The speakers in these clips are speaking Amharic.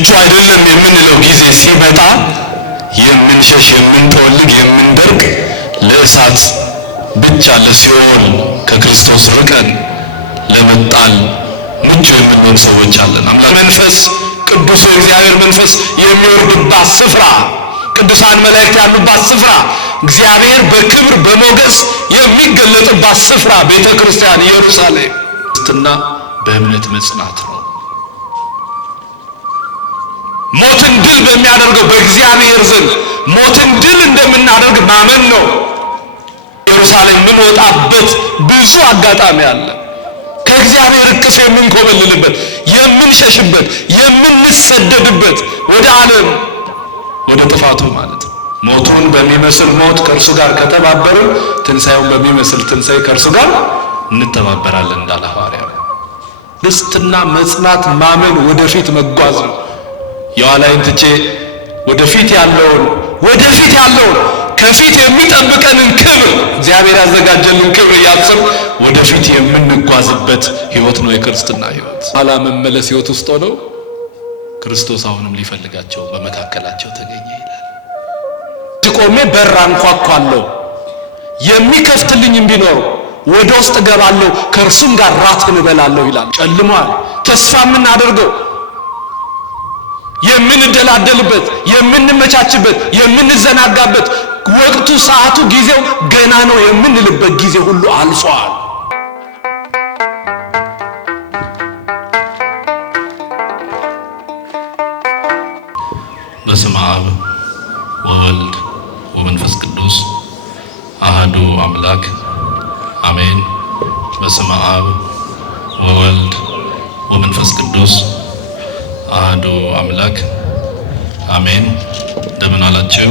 ምቹ አይደለም የምንለው ጊዜ ሲመጣ የምንሸሽ የምንጠወልግ የምንደርቅ ለእሳት ብቻ ለሲኦል ከክርስቶስ ርቀን ለመጣል ምቹ የምንሆን ሰዎች አለን። አምላክ መንፈስ ቅዱስ የእግዚአብሔር መንፈስ የሚወርድባት ስፍራ፣ ቅዱሳን መላእክት ያሉባት ስፍራ፣ እግዚአብሔር በክብር በሞገስ የሚገለጥባት ስፍራ ቤተ ክርስቲያን ኢየሩሳሌም ክርስትና በእምነት መጽናት ነው። ሞትን ድል በሚያደርገው በእግዚአብሔር ዘንድ ሞትን ድል እንደምናደርግ ማመን ነው። ኢየሩሳሌም የምንወጣበት ብዙ አጋጣሚ አለ። ከእግዚአብሔር እቅፍ የምንኮበልልበት፣ የምንሸሽበት፣ የምንሰደድበት ወደ ዓለም ወደ ጥፋቱ ማለት ነው። ሞቱን በሚመስል ሞት ከእርሱ ጋር ከተባበርን ትንሣኤውን በሚመስል ትንሣኤ ከእርሱ ጋር እንተባበራለን እንዳለ ሐዋርያው። ክርስትና መጽናት ማመን ወደፊት መጓዝ ነው። የኋላዬን ትቼ ወደፊት ያለውን ከፊት የሚጠብቀንን ክብር እግዚአብሔር ያዘጋጀልን ክብር እያሰብን ወደፊት የምንጓዝበት ሕይወት ነው የክርስትና ሕይወት። ኋላ መመለስ ሕይወት ውስጥ ሆነው ክርስቶስ አሁንም ሊፈልጋቸው በመካከላቸው ተገኘ ይላል። ቆሜ በር አንኳኳለሁ፣ የሚከፍትልኝም ቢኖር ወደ ውስጥ እገባለሁ፣ ከእርሱም ጋር ራት እንበላለሁ ይላል። ጨልሟል። ተስፋ የምናደርገው የምንደላደልበት፣ የምንመቻችበት፣ የምንዘናጋበት ወቅቱ፣ ሰዓቱ፣ ጊዜው ገና ነው የምንልበት ጊዜ ሁሉ አልፏል። በስመ አብ ወወልድ ወመንፈስ ቅዱስ አሐዱ አምላክ አሜን። በስመ አብ ወወልድ ወመንፈስ ቅዱስ አሐዱ አምላክ አሜን። እንደምን አላችሁ?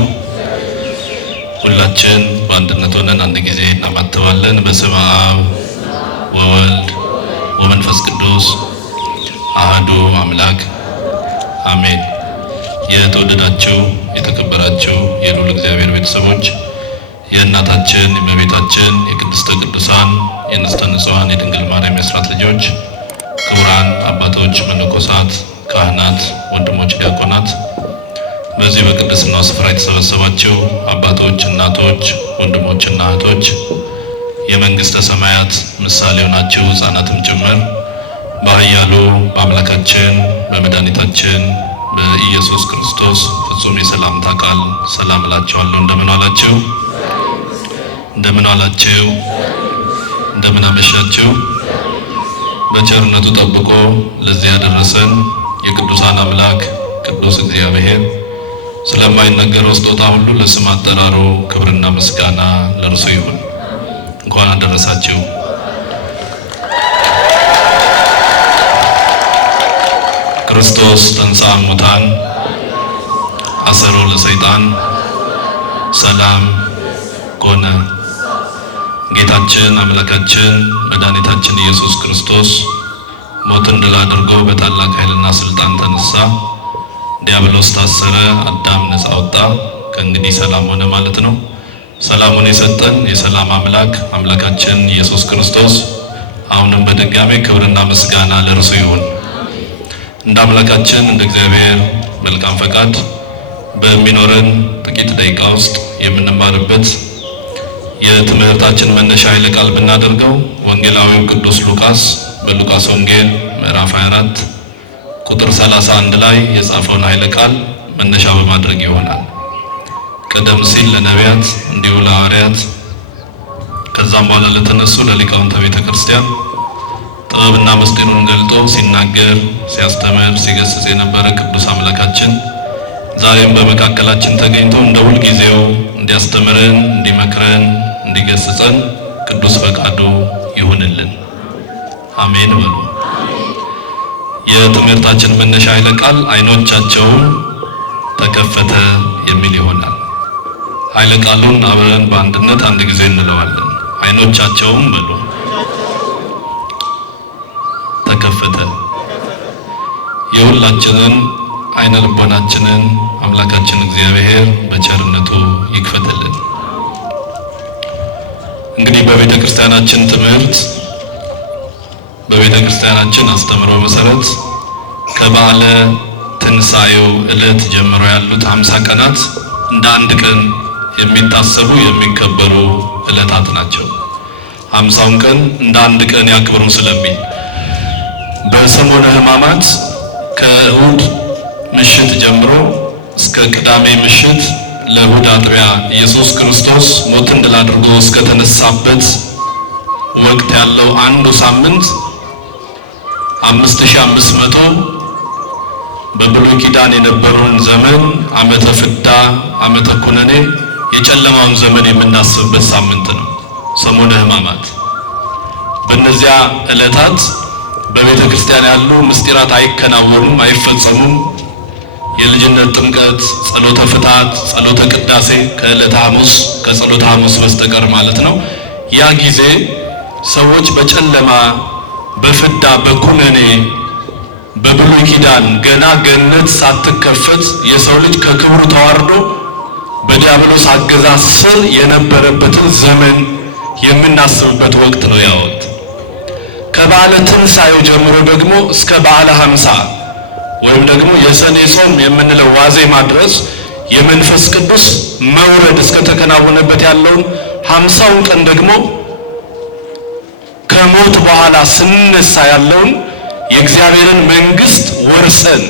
ሁላችን በአንድነት ሆነን አንድ ጊዜ እናማተባለን። በስመ አብ ወወልድ ወመንፈስ ቅዱስ አሐዱ አምላክ አሜን። የተወደዳችሁ የተከበራችሁ የልዑል እግዚአብሔር ቤተሰቦች፣ የእናታችን የእመቤታችን የቅድስተ ቅዱሳን የንጽሕተ ንጹሐን የድንግል ማርያም የአስራት ልጆች፣ ክቡራን አባቶች መነኮሳት፣ ካህናት፣ ወንድሞች ዲያቆናት፣ በዚህ በቅድስናው ስፍራ የተሰበሰባችሁ አባቶች፣ እናቶች፣ ወንድሞችና እህቶች፣ የመንግስተ ሰማያት ምሳሌ ሆናችሁ ሕፃናትም ጭምር በኃያሉ በአምላካችን በመድኃኒታችን በኢየሱስ ክርስቶስ ፍጹም የሰላምታ ቃል ሰላም እላችኋለሁ። እንደምን ዋላችሁ? እንደምን ዋላችሁ? እንደምን አመሻችሁ? በቸርነቱ ጠብቆ ለዚህ ያደረሰን የቅዱሳን አምላክ ቅዱስ እግዚአብሔር ስለማይነገረው ስጦታ ሁሉ ለስም አጠራሩ ክብርና ምስጋና ለእርሱ ይሁን። እንኳን አደረሳችሁ። ክርስቶስ ተንሥአ እሙታን አሰሮ ለሰይጣን ሰላም ኮነ። ጌታችን አምላካችን መድኃኒታችን ኢየሱስ ክርስቶስ ሞትን ድል አድርጎ በታላቅ ኃይልና ስልጣን ተነሳ። ዲያብሎስ ታሰረ፣ አዳም ነፃ ወጣ። ከእንግዲህ ሰላም ሆነ ማለት ነው። ሰላሙን የሰጠን የሰላም አምላክ አምላካችን ኢየሱስ ክርስቶስ አሁንም በድጋሜ ክብርና ምስጋና ለእርሱ ይሁን። እንደ አምላካችን እንደ እግዚአብሔር መልካም ፈቃድ በሚኖረን ጥቂት ደቂቃ ውስጥ የምንማርበት የትምህርታችን መነሻ ኃይለ ቃል ብናደርገው ወንጌላዊው ቅዱስ ሉቃስ በሉቃስ ወንጌል ምዕራፍ 24 ቁጥር 31 ላይ የጻፈውን ኃይለ ቃል መነሻ በማድረግ ይሆናል። ቀደም ሲል ለነቢያት እንዲሁ ለሐዋርያት ከዛም በኋላ ለተነሱ ለሊቃውንተ ቤተ ክርስቲያን ጥበብና ምስጢሩን ገልጦ ሲናገር፣ ሲያስተምር፣ ሲገስጽ የነበረ ቅዱስ አምላካችን ዛሬም በመካከላችን ተገኝቶ እንደ ሁል ጊዜው እንዲያስተምረን፣ እንዲመክረን፣ እንዲገስጸን ቅዱስ ፈቃዱ ይሁንልን። አሜን በሉ። የትምህርታችን መነሻ ኃይለ ቃል ዓይኖቻቸውን ተከፈተ የሚል ይሆናል። ኃይለ ቃሉን አብረን በአንድነት አንድ ጊዜ እንለዋለን። ዓይኖቻቸውም በሉ ተከፈተ። የሁላችንን ዓይነ ልቦናችንን አምላካችን እግዚአብሔር በቸርነቱ ይክፈትልን። እንግዲህ በቤተ ክርስቲያናችን ትምህርት በቤተ ክርስቲያናችን አስተምሮ መሰረት ከበዓለ ከትንሣኤው ዕለት ጀምሮ ያሉት 50 ቀናት እንደ አንድ ቀን የሚታሰቡ የሚከበሩ ዕለታት ናቸው። 50ውን ቀን እንደ አንድ ቀን ያክብሩ ስለሚል በሰሞነ ሕማማት ከእሁድ ምሽት ጀምሮ እስከ ቅዳሜ ምሽት ለእሁድ አጥቢያ ኢየሱስ ክርስቶስ ሞትን ድል አድርጎ እስከተነሳበት ወቅት ያለው አንዱ ሳምንት 5500 በብሉይ ኪዳን የነበረውን ዘመን ዓመተ ፍዳ ዓመተ ኩነኔ የጨለማውን ዘመን የምናስብበት ሳምንት ነው ሰሞነ ሕማማት። በእነዚያ ዕለታት በቤተ ክርስቲያን ያሉ ምስጢራት አይከናወኑም፣ አይፈጸሙም። የልጅነት ጥምቀት፣ ጸሎተ ፍትሐት፣ ጸሎተ ቅዳሴ ከዕለተ ሐሙስ ከጸሎተ ሐሙስ በስተቀር ማለት ነው። ያ ጊዜ ሰዎች በጨለማ በፍዳ በኩነኔ በብሉይ ኪዳን ገና ገነት ሳትከፈት የሰው ልጅ ከክብሩ ተዋርዶ በዲያብሎስ አገዛዝ ስር የነበረበትን ዘመን የምናስብበት ወቅት ነው ያ ወቅት። ከበዓለ ትንሣኤው ጀምሮ ደግሞ እስከ በዓለ ሀምሳ ወይም ደግሞ የሰኔ ጾም የምንለው ዋዜማ ድረስ የመንፈስ ቅዱስ መውረድ እስከተከናወነበት ያለውን 50ውን ቀን ደግሞ ከሞት በኋላ ስንነሳ ያለውን የእግዚአብሔርን መንግስት ወርሰን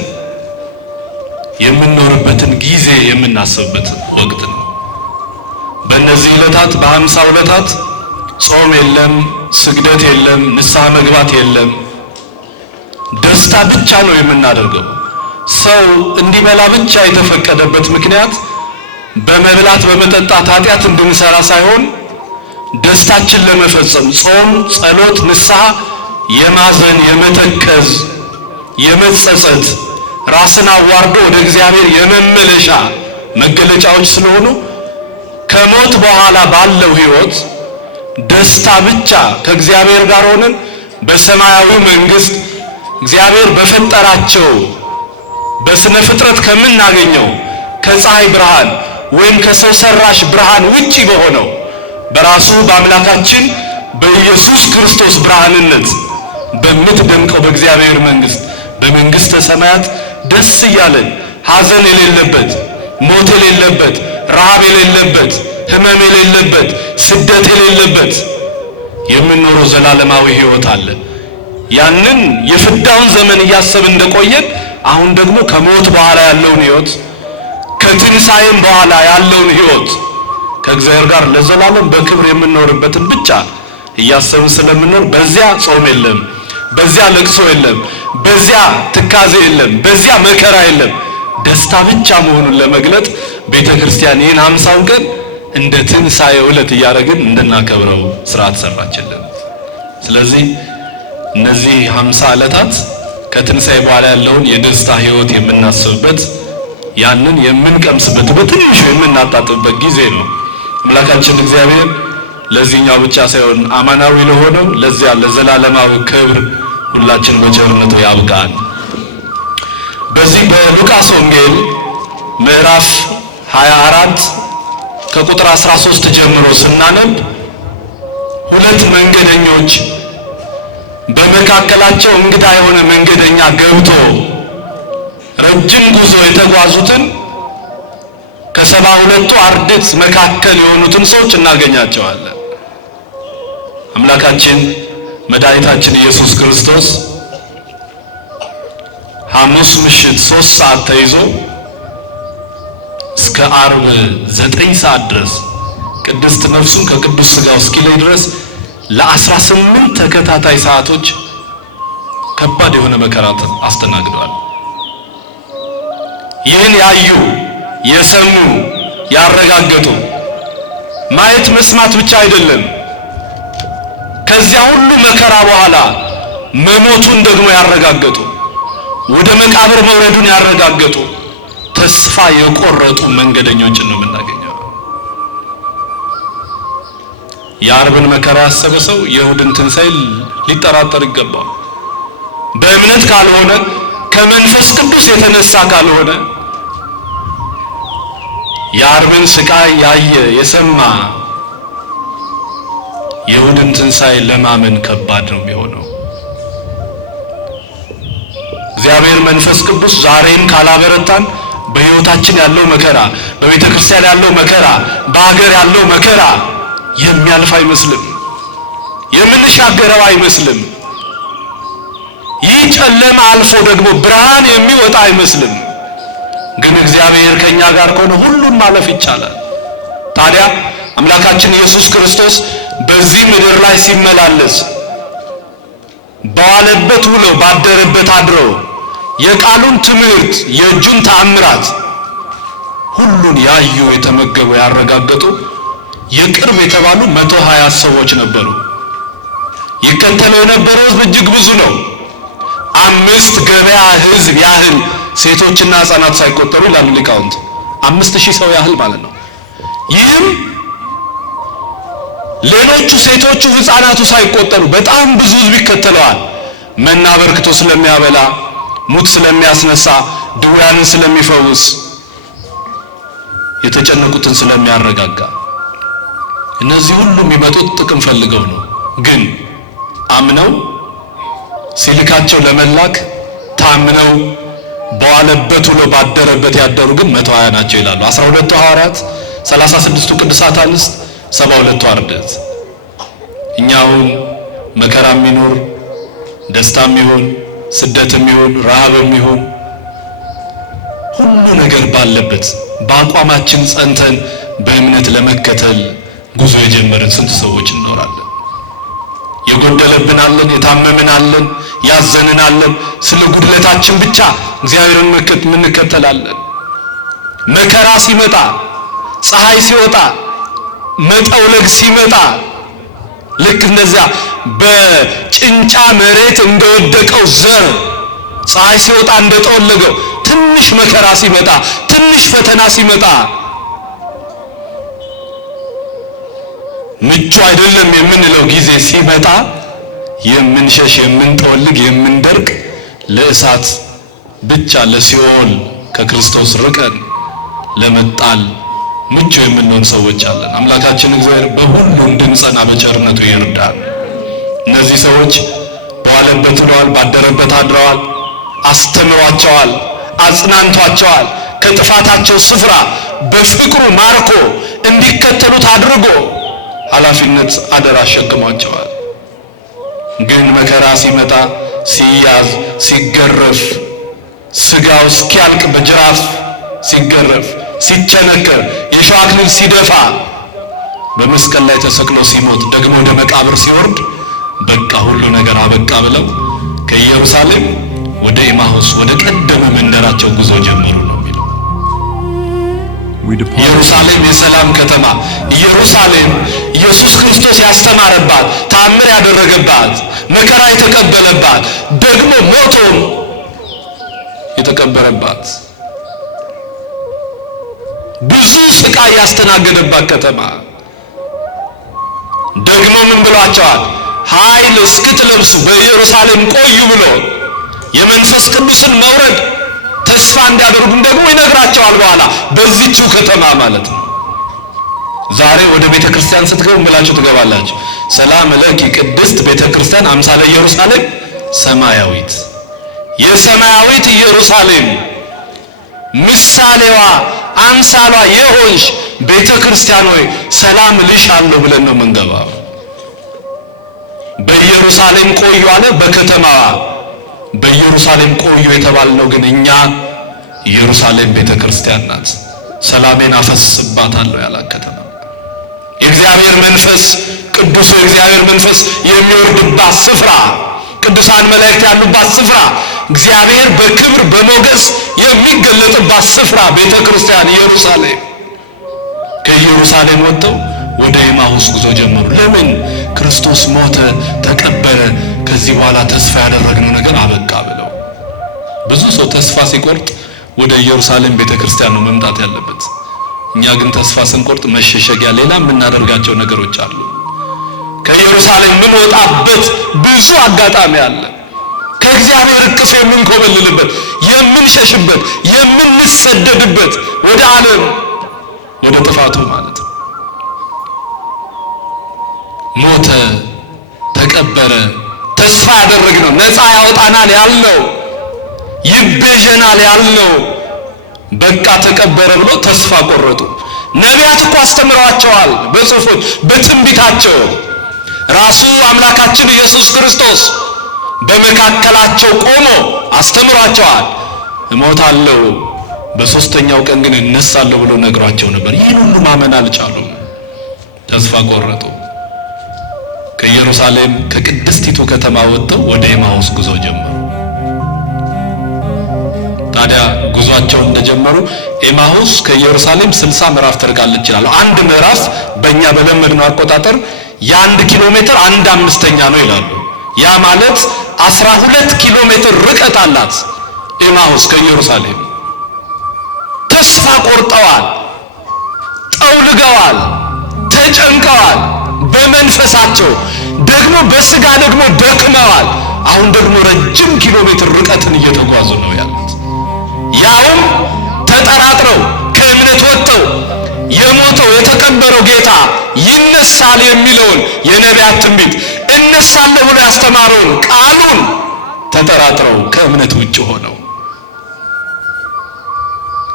የምንኖርበትን ጊዜ የምናስብበት ወቅት ነው። በእነዚህ ዕለታት በ50 ዕለታት ጾም የለም፣ ስግደት የለም፣ ንስሐ መግባት የለም። ደስታ ብቻ ነው የምናደርገው። ሰው እንዲበላ ብቻ የተፈቀደበት ምክንያት በመብላት በመጠጣት ኃጢአት እንድንሰራ ሳይሆን ደስታችን ለመፈጸም ጾም፣ ጸሎት፣ ንስሐ የማዘን የመተከዝ የመጸጸት ራስን አዋርዶ ወደ እግዚአብሔር የመመለሻ መገለጫዎች ስለሆኑ ከሞት በኋላ ባለው ሕይወት ደስታ ብቻ ከእግዚአብሔር ጋር ሆነን በሰማያዊ መንግስት እግዚአብሔር በፈጠራቸው በስነ ፍጥረት ከምናገኘው ከፀሐይ ብርሃን ወይም ከሰው ሰራሽ ብርሃን ውጪ በሆነው በራሱ በአምላካችን በኢየሱስ ክርስቶስ ብርሃንነት በምትደምቀው በእግዚአብሔር መንግስት በመንግስተ ሰማያት ደስ እያለን ሐዘን የሌለበት፣ ሞት የሌለበት፣ ረሃብ የሌለበት፣ ህመም የሌለበት፣ ስደት የሌለበት የምንኖረው ዘላለማዊ ሕይወት አለ። ያንን የፍዳውን ዘመን እያሰብን እንደቆየን አሁን ደግሞ ከሞት በኋላ ያለውን ሕይወት ከትንሣኤም በኋላ ያለውን ሕይወት ከእግዚአብሔር ጋር ለዘላለም በክብር የምንኖርበትን ብቻ እያሰብን ስለምንኖር በዚያ ጾም የለም፣ በዚያ ለቅሶ የለም፣ በዚያ ትካዜ የለም፣ በዚያ መከራ የለም፣ ደስታ ብቻ መሆኑን ለመግለጥ ቤተክርስቲያን ይህን 50ውን ቀን እንደ ትንሣኤ ዕለት እያደረግን እንድናከብረው ስርዓት ሰራችልን። ስለዚህ እነዚህ 50 ዕለታት ከትንሣኤ በኋላ ያለውን የደስታ ሕይወት የምናስብበት ያንን የምንቀምስበት በትንሹ የምናጣጥብበት ጊዜ ነው። አምላካችን እግዚአብሔር ለዚህኛው ብቻ ሳይሆን አማናዊ ለሆነው ለዚያ ለዘላለማዊ ክብር ሁላችን በቸርነቱ ያብቃን። በዚህ በሉቃስ ወንጌል ምዕራፍ 24 ከቁጥር 13 ጀምሮ ስናነብ ሁለት መንገደኞች በመካከላቸው እንግዳ የሆነ መንገደኛ ገብቶ ረጅም ጉዞ የተጓዙትን ከ72ቱ አርድእት መካከል የሆኑትን ሰዎች እናገኛቸዋለን። አምላካችን መድኃኒታችን ኢየሱስ ክርስቶስ ሐሙስ ምሽት 3 ሰዓት ተይዞ እስከ ዓርብ 9 ሰዓት ድረስ ቅድስት ነፍሱን ከቅዱስ ሥጋው እስኪለይ ድረስ ለ18 ተከታታይ ሰዓቶች ከባድ የሆነ መከራ አስተናግደዋል። ይህን ያዩ የሰሙ ያረጋገጡ ማየት መስማት ብቻ አይደለም፣ ከዚያ ሁሉ መከራ በኋላ መሞቱን ደግሞ ያረጋገጡ፣ ወደ መቃብር መውረዱን ያረጋገጡ ተስፋ የቆረጡ መንገደኞችን ነው የምናገኘው። የዓርብን መከራ ያሰበ ሰው የእሁድን ትንሣኤ ሊጠራጠር ይገባል። በእምነት ካልሆነ ከመንፈስ ቅዱስ የተነሳ ካልሆነ የዓርብን ስቃይ ያየ የሰማ የእሁድን ትንሣኤ ለማመን ከባድ ነው የሚሆነው። እግዚአብሔር መንፈስ ቅዱስ ዛሬም ካላበረታን በሕይወታችን ያለው መከራ፣ በቤተ ክርስቲያን ያለው መከራ፣ በአገር ያለው መከራ የሚያልፍ አይመስልም፣ የምንሻገረው አይመስልም። ይህ ጨለማ አልፎ ደግሞ ብርሃን የሚወጣ አይመስልም። ግን እግዚአብሔር ከኛ ጋር ከሆነ ሁሉን ማለፍ ይቻላል። ታዲያ አምላካችን ኢየሱስ ክርስቶስ በዚህ ምድር ላይ ሲመላለስ በዋለበት ውሎ ባደረበት አድሮ የቃሉን ትምህርት የእጁን ተአምራት ሁሉን ያዩ የተመገቡ ያረጋገጡ የቅርብ የተባሉ 120 ሰዎች ነበሩ። ይከተለው የነበረው ሕዝብ እጅግ ብዙ ነው። 5 ገበያ ሕዝብ ያህል ሴቶችና ሕፃናት ሳይቆጠሩ ይላሉ ሊቃውንት 5000 ሰው ያህል ማለት ነው። ይህም ሌሎቹ ሴቶቹ ሕፃናቱ ሳይቆጠሩ በጣም ብዙ ሕዝብ ይከተለዋል። መና በርክቶ ስለሚያበላ፣ ሙት ስለሚያስነሳ፣ ድውያንን ስለሚፈውስ፣ የተጨነቁትን ስለሚያረጋጋ። እነዚህ ሁሉ የሚመጡት ጥቅም ፈልገው ነው። ግን አምነው ሲልካቸው ለመላክ ታምነው በዋለበት ውሎ ባደረበት ያደሩ ግን 120 ናቸው ይላሉ። 12ቱ ሐዋርያት፣ 36ቱ ቅዱሳት አንስት፣ 72ቱ አርድእት። እኛውን መከራም ይኑር ደስታም ይሁን ስደትም ይሁን ረሃብም ይሁን ሁሉ ነገር ባለበት በአቋማችን ጸንተን በእምነት ለመከተል ጉዞ የጀመርን ስንት ሰዎች እንኖራለን። የጎደለብናለን፣ የታመምናለን፣ ያዘንናለን። ስለ ጉድለታችን ብቻ እግዚአብሔርን እንከተላለን። መከራ ሲመጣ፣ ፀሐይ ሲወጣ፣ መጠውለግ ሲመጣ ልክ እንደዛ በጭንጫ መሬት እንደወደቀው ዘር ፀሐይ ሲወጣ እንደጠወለገው ትንሽ መከራ ሲመጣ፣ ትንሽ ፈተና ሲመጣ ምቹ አይደለም የምንለው ጊዜ ሲመጣ የምንሸሽ፣ የምንጠወልግ፣ የምንደርቅ ለእሳት ብቻ ለሲኦል ከክርስቶስ ርቀን ለመጣል ምቹ የምንሆን ሰዎች አለን። አምላካችን እግዚአብሔር በሁሉ እንድንጸና በቸርነቱ ይርዳል። እነዚህ ሰዎች በዋለበት ውለዋል፣ ባደረበት አድረዋል። አስተምሯቸዋል፣ አጽናንቷቸዋል። ከጥፋታቸው ስፍራ በፍቅሩ ማርኮ እንዲከተሉት አድርጎ ኃላፊነት አደራ አሸክሟቸዋል። ግን መከራ ሲመጣ ሲያዝ፣ ሲገረፍ፣ ስጋው እስኪያልቅ በጅራፍ ሲገረፍ፣ ሲቸነከር፣ የሾህ አክሊል ሲደፋ፣ በመስቀል ላይ ተሰቅሎ ሲሞት፣ ደግሞ ወደ መቃብር ሲወርድ በቃ ሁሉ ነገር አበቃ ብለው ከኢየሩሳሌም ወደ ኤማሁስ ወደ ቀደመ መንደራቸው ጉዞ ጀመሩ ነው የሚለው። ኢየሩሳሌም የሰላም ከተማ፣ ኢየሩሳሌም ኢየሱስ ክርስቶስ ያስተማረባት፣ ተአምር ያደረገባት፣ መከራ የተቀበለባት፣ ደግሞ ሞቶም የተቀበረባት፣ ብዙ ስቃይ ያስተናገደባት ከተማ። ደግሞ ምን ብሏቸዋል? ኃይል እስክትለብሱ በኢየሩሳሌም ቆዩ ብሎ የመንፈስ ቅዱስን መውረድ ተስፋ እንዲያደርጉም ደግሞ ይነግራቸዋል። በኋላ በዚህችው ከተማ ማለት ነው። ዛሬ ወደ ቤተ ክርስቲያን ስትገቡ ብላችሁ ትገባላችሁ። ሰላም ለኪ ቅድስት ቤተ ክርስቲያን አምሳለ ኢየሩሳሌም ሰማያዊት። የሰማያዊት ኢየሩሳሌም ምሳሌዋ አምሳሏ የሆንሽ ቤተ ክርስቲያን ሆይ ሰላም ልሻለሁ ብለን ነው የምንገባው። በኢየሩሳሌም ቆዩ አለ። በከተማዋ በኢየሩሳሌም ቆዩ የተባልነው ግን እኛ ኢየሩሳሌም ቤተ ክርስቲያን ናት። ሰላሜን አፈስባታለሁ ያላት ከተማ፣ የእግዚአብሔር መንፈስ ቅዱስ የእግዚአብሔር መንፈስ የሚወርድባት ስፍራ፣ ቅዱሳን መላእክት ያሉባት ስፍራ፣ እግዚአብሔር በክብር በሞገስ የሚገለጥባት ስፍራ ቤተ ክርስቲያን ኢየሩሳሌም። ከኢየሩሳሌም ወጥተው ወደ ኤማሁስ ጉዞ ጀመሩ። ለምን? ክርስቶስ ሞተ፣ ተቀበረ፣ ከዚህ በኋላ ተስፋ ያደረግነው ነገር አበቃ ብለው። ብዙ ሰው ተስፋ ሲቆርጥ ወደ ኢየሩሳሌም ቤተ ክርስቲያን ነው መምጣት ያለበት። እኛ ግን ተስፋ ስንቆርጥ መሸሸጊያ ሌላ የምናደርጋቸው ነገሮች አሉ። ከኢየሩሳሌም የምንወጣበት ብዙ አጋጣሚ አለ። ከእግዚአብሔር እቅፍ የምንኮበልልበት፣ የምንሸሽበት፣ የምንሰደድበት ወደ ዓለም ወደ ጥፋቱ ማለት ነው። ሞተ፣ ተቀበረ፣ ተስፋ ያደረግነው ነፃ ያወጣናል ያልነው ይቤዠናል ያልነው በቃ ተቀበረ ብሎ ተስፋ ቆረጡ። ነቢያት እኮ አስተምረዋቸዋል በጽሑፎች በትንቢታቸው። ራሱ አምላካችን ኢየሱስ ክርስቶስ በመካከላቸው ቆሞ አስተምሯቸዋል። እሞታለሁ በሶስተኛው ቀን ግን እነሳለሁ ብሎ ነግሯቸው ነበር። ይህን ሁሉ ማመን አልቻሉም፣ ተስፋ ቆረጡ። ከኢየሩሳሌም ከቅድስቲቱ ከተማ ወጥተው ወደ ኤማሁስ ጉዞ ጀመሩ። ታዲያ ጉዟቸውን እንደጀመሩ ኤማሁስ ከኢየሩሳሌም 60 ምዕራፍ ተርጋለች ይላል። አንድ ምዕራፍ በእኛ በለመድነው አቆጣጠር የ1 ኪሎ ሜትር 1/5 ነው ይላሉ። ያ ማለት 12 ኪሎ ሜትር ርቀት አላት ኤማሁስ ከኢየሩሳሌም። ተስፋ ቆርጠዋል፣ ጠውልገዋል፣ ተጨንቀዋል። በመንፈሳቸው ደግሞ በስጋ ደግሞ ደክመዋል። አሁን ደግሞ ረጅም ኪሎ ሜትር ርቀትን እየተጓዙ ነው ያሉት። ያውም ተጠራጥረው ከእምነት ወጥተው የሞተው የተቀበረው ጌታ ይነሳል የሚለውን የነቢያት ትንቢት እነሳለሁ ብሎ ያስተማረውን ቃሉን ተጠራጥረው ከእምነት ውጭ ሆነው።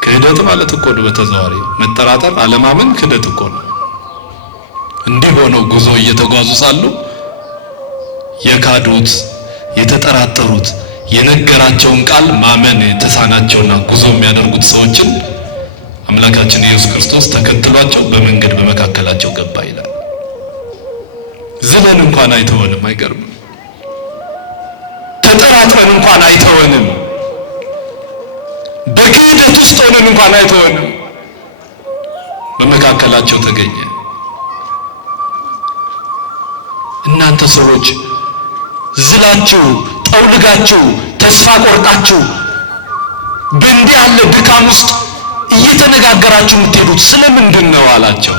ክህደት ማለት እኮ ነው በተዘዋዋሪ መጠራጠር፣ አለማመን ክህደት እኮ ነው። እንዲህ ሆነው ጉዞ እየተጓዙ ሳሉ የካዱት የተጠራጠሩት የነገራቸውን ቃል ማመን የተሳናቸውና ጉዞ የሚያደርጉት ሰዎችን አምላካችን ኢየሱስ ክርስቶስ ተከትሏቸው በመንገድ በመካከላቸው ገባ ይላል። ዝለን እንኳን አይተወንም። አይገርምም? ተጠራጥረን እንኳን አይተወንም። በክህደት ውስጥ ሆነን እንኳን አይተወንም። በመካከላቸው ተገኘ። እናንተ ሰዎች ዝላችሁ ጠውልጋችሁ ተስፋ ቆርጣችሁ በእንዲህ ያለ ድካም ውስጥ እየተነጋገራችሁ የምትሄዱት ስለምንድን ነው አላቸው።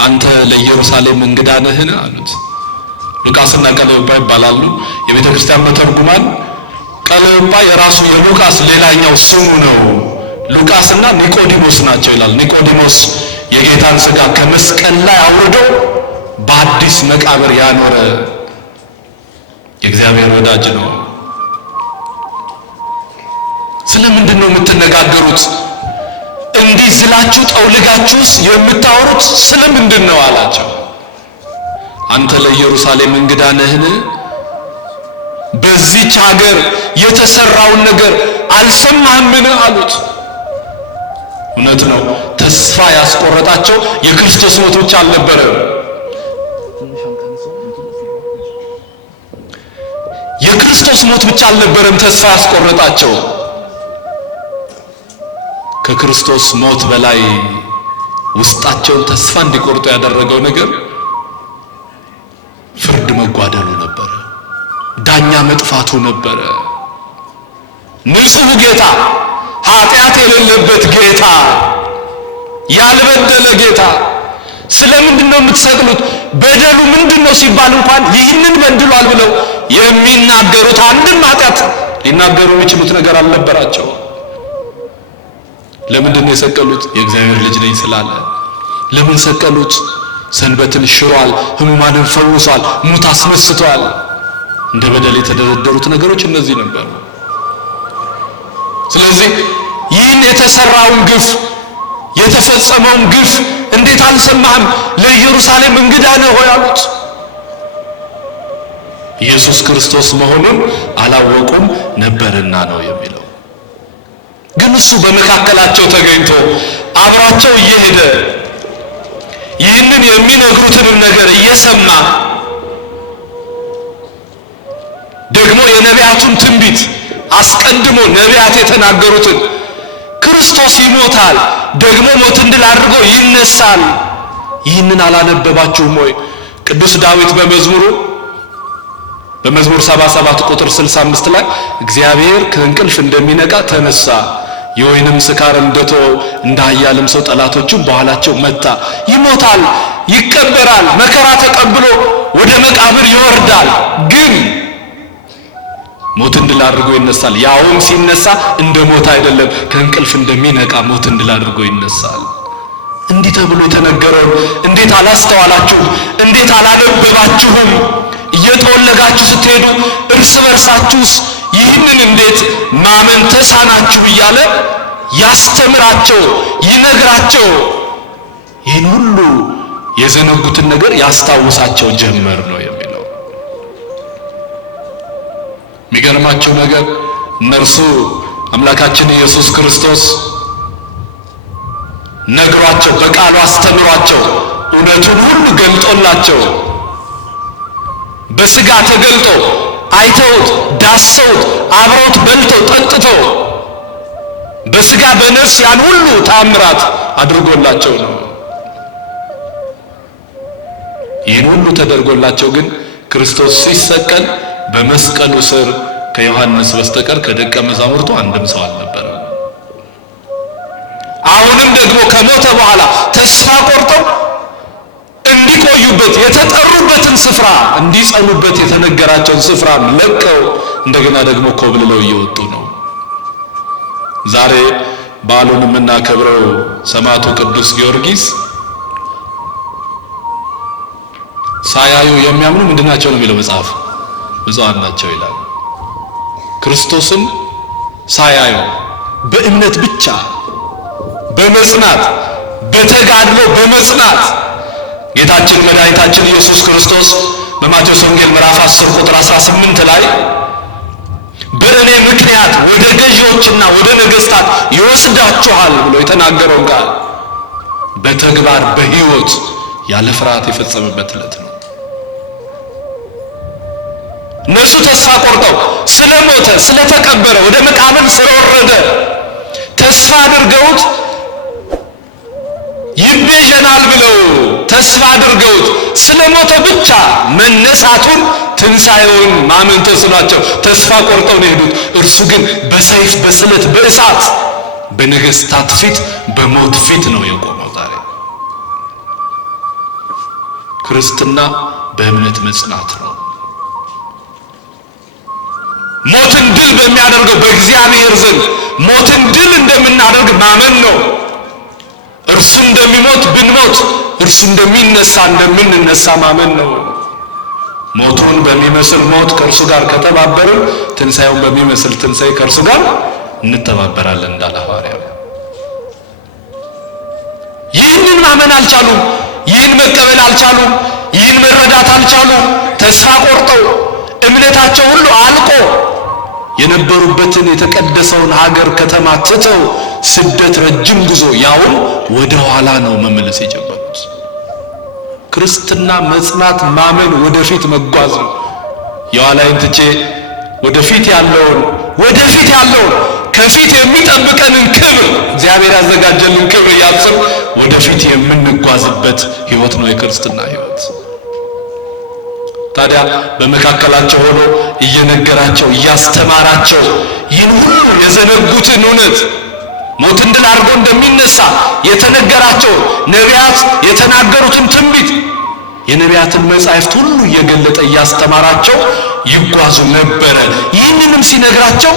አንተ ለኢየሩሳሌም እንግዳ ነህን አሉት። ሉቃስና ቀለዮጳ ይባላሉ የቤተ ክርስቲያን መተርጉማን። ቀለዮጳ የራሱ የሉቃስ ሌላኛው ስሙ ነው። ሉቃስና ኒቆዲሞስ ናቸው ይላል። ኒቆዲሞስ የጌታን ሥጋ ከመስቀል ላይ አውርዶ በአዲስ መቃብር ያኖረ የእግዚአብሔር ወዳጅ ነው። ስለምንድን ነው የምትነጋገሩት? እንዲህ ዝላችሁ ጠውልጋችሁስ የምታወሩት ስለምንድን ነው አላቸው። አንተ ለኢየሩሳሌም እንግዳ ነህን? በዚህች ሀገር የተሰራውን ነገር አልሰማህምን አሉት። እውነት ነው። ተስፋ ያስቆረጣቸው የክርስቶስ ሞት ብቻ አልነበረም። የክርስቶስ ሞት ብቻ አልነበረም ተስፋ ያስቆረጣቸው። ከክርስቶስ ሞት በላይ ውስጣቸውን ተስፋ እንዲቆርጡ ያደረገው ነገር ፍርድ መጓደሉ ነበረ። ዳኛ መጥፋቱ ነበረ። ንጹሕ ጌታ፣ ኃጢአት የሌለበት ጌታ፣ ያልበደለ ጌታ ስለምንድን ነው የምትሰቅሉት? በደሉ ምንድን ነው ሲባል እንኳን ይህንን በድሏል ብለው የሚናገሩት አንድም ኃጢአት ሊናገሩ የሚችሉት ነገር አልነበራቸው። ለምንድን ነው የሰቀሉት? የእግዚአብሔር ልጅ ነኝ ስላለ። ለምን ሰቀሉት? ሰንበትን ሽሯል፣ ሕሙማንን ፈውሷል፣ ሙት አስነስቷል። እንደ በደል የተደረደሩት ነገሮች እነዚህ ነበሩ። ስለዚህ ይህን የተሰራውን ግፍ የተፈጸመውን ግፍ እንዴት አልሰማህም? ለኢየሩሳሌም እንግዳ ነህ ሆይ አሉት። ኢየሱስ ክርስቶስ መሆኑን አላወቁም ነበርና ነው የሚለው። ግን እሱ በመካከላቸው ተገኝቶ አብሯቸው እየሄደ ይህንን የሚነግሩትንም ነገር እየሰማ ደግሞ የነቢያቱን ትንቢት አስቀድሞ ነቢያት የተናገሩትን ክርስቶስ ይሞታል ደግሞ ሞትን ድል አድርጎ ይነሳል፣ ይህንን አላነበባችሁም ወይ? ቅዱስ ዳዊት በመዝሙር 77 ቁጥር 65 ላይ እግዚአብሔር ከእንቅልፍ እንደሚነቃ ተነሳ፣ የወይንም ስካር እንደተወው እንደ ኃያልም ሰው ጠላቶቹን በኋላቸው መታ። ይሞታል፣ ይቀበራል፣ መከራ ተቀብሎ ወደ መቃብር ይወርዳል፣ ግን ሞትን ድል አድርጎ ይነሳል። ያውም ሲነሳ እንደ ሞት አይደለም፣ ከእንቅልፍ እንደሚነቃ ሞትን ድል አድርጎ ይነሳል። እንዲህ ተብሎ የተነገረው እንዴት አላስተዋላችሁም? እንዴት አላነበባችሁም? እየተወለጋችሁ ስትሄዱ እርስ በርሳችሁስ ይህ ይህንን እንዴት ማመን ተሳናችሁ እያለ ያስተምራቸው ይነግራቸው፣ ይህን ሁሉ የዘነጉትን ነገር ያስታውሳቸው ጀመር ነው የሚለው። የሚገርማቸው ነገር እነርሱ አምላካችን ኢየሱስ ክርስቶስ ነግሯቸው በቃሉ አስተምሯቸው እውነቱን ሁሉ ገልጦላቸው በስጋ ተገልጦ አይተውት ዳሰውት አብረውት በልተው ጠጥተው በስጋ በነፍስ ያን ሁሉ ተአምራት አድርጎላቸው ነው። ይህን ሁሉ ተደርጎላቸው ግን ክርስቶስ ሲሰቀል በመስቀሉ ስር ከዮሐንስ በስተቀር ከደቀ መዛሙርቱ አንድም ሰው አልነበረም። አሁንም ደግሞ ከሞተ በኋላ ተስፋ ቆርጠው እንዲቆዩበት የተጠሩበትን ስፍራ እንዲጸኑበት የተነገራቸውን ስፍራ ለቀው እንደገና ደግሞ ኮብልለው እየወጡ ነው። ዛሬ በዓሉን የምናከብረው ሰማዕቱ ቅዱስ ጊዮርጊስ ሳያዩ የሚያምኑ ምንድናቸው ነው የሚለው መጽሐፍ? ብፁዓን ናቸው ይላል። ክርስቶስን ሳያዩ በእምነት ብቻ በመጽናት በተጋድሎ በመጽናት ጌታችን መድኃኒታችን ኢየሱስ ክርስቶስ በማቴዎስ ወንጌል ምዕራፍ 10 ቁጥር 18 ላይ በእኔ ምክንያት ወደ ገዢዎችና ወደ ነገሥታት ይወስዳችኋል ብሎ የተናገረውን ቃል በተግባር በሕይወት ያለ ፍርሃት የፈጸመበት ዕለት ነው። እነርሱ ተስፋ ቆርጠው ስለሞተ ስለተቀበረ ወደ መቃብር ስለወረደ ተስፋ አድርገውት ይቤዠናል ብለው ተስፋ አድርገውት ስለሞተ ብቻ መነሳቱን ትንሣኤውን ማመን ተስኗቸው ተስፋ ቆርጠው ነው የሄዱት። እርሱ ግን በሰይፍ በስለት በእሳት በነገሥታት ፊት በሞት ፊት ነው የቆመው። ዛሬ ክርስትና በእምነት መጽናት ነው። ሞትን ድል በሚያደርገው በእግዚአብሔር ዘንድ ሞትን ድል እንደምናደርግ ማመን ነው። እርሱ እንደሚሞት ብንሞት እርሱ እንደሚነሳ እንደምንነሳ ማመን ነው። ሞቱን በሚመስል ሞት ከእርሱ ጋር ከተባበርን ትንሣኤውን በሚመስል ትንሣኤ ከእርሱ ጋር እንተባበራለን እንዳለ ሐዋርያው። ይህንን ማመን አልቻሉም። ይህን መቀበል አልቻሉም። ይህን መረዳት አልቻሉም። ተስፋ ቆርጠው እምነታቸው ሁሉ አልቆ የነበሩበትን የተቀደሰውን ሀገር ከተማ ትተው ስደት ረጅም ጉዞ ያውን ወደ ኋላ ነው መመለስ የጀመሩት። ክርስትና መጽናት ማመን ወደፊት መጓዝ ነው። የኋላይን ትቼ ወደፊት ያለውን ከፊት የሚጠብቀንን ክብር እግዚአብሔር ያዘጋጀልን ክብር እያሰብ ወደፊት የምንጓዝበት ሕይወት ነው የክርስትና ሕይወት። ታዲያ በመካከላቸው ሆኖ እየነገራቸው እያስተማራቸው ይህን ሁሉ የዘነጉትን እውነት ሞትን ድል አድርጎ እንደሚነሳ የተነገራቸው ነቢያት የተናገሩትን ትንቢት የነቢያትን መጻሕፍት ሁሉ እየገለጠ እያስተማራቸው ይጓዙ ነበረ። ይህንንም ሲነግራቸው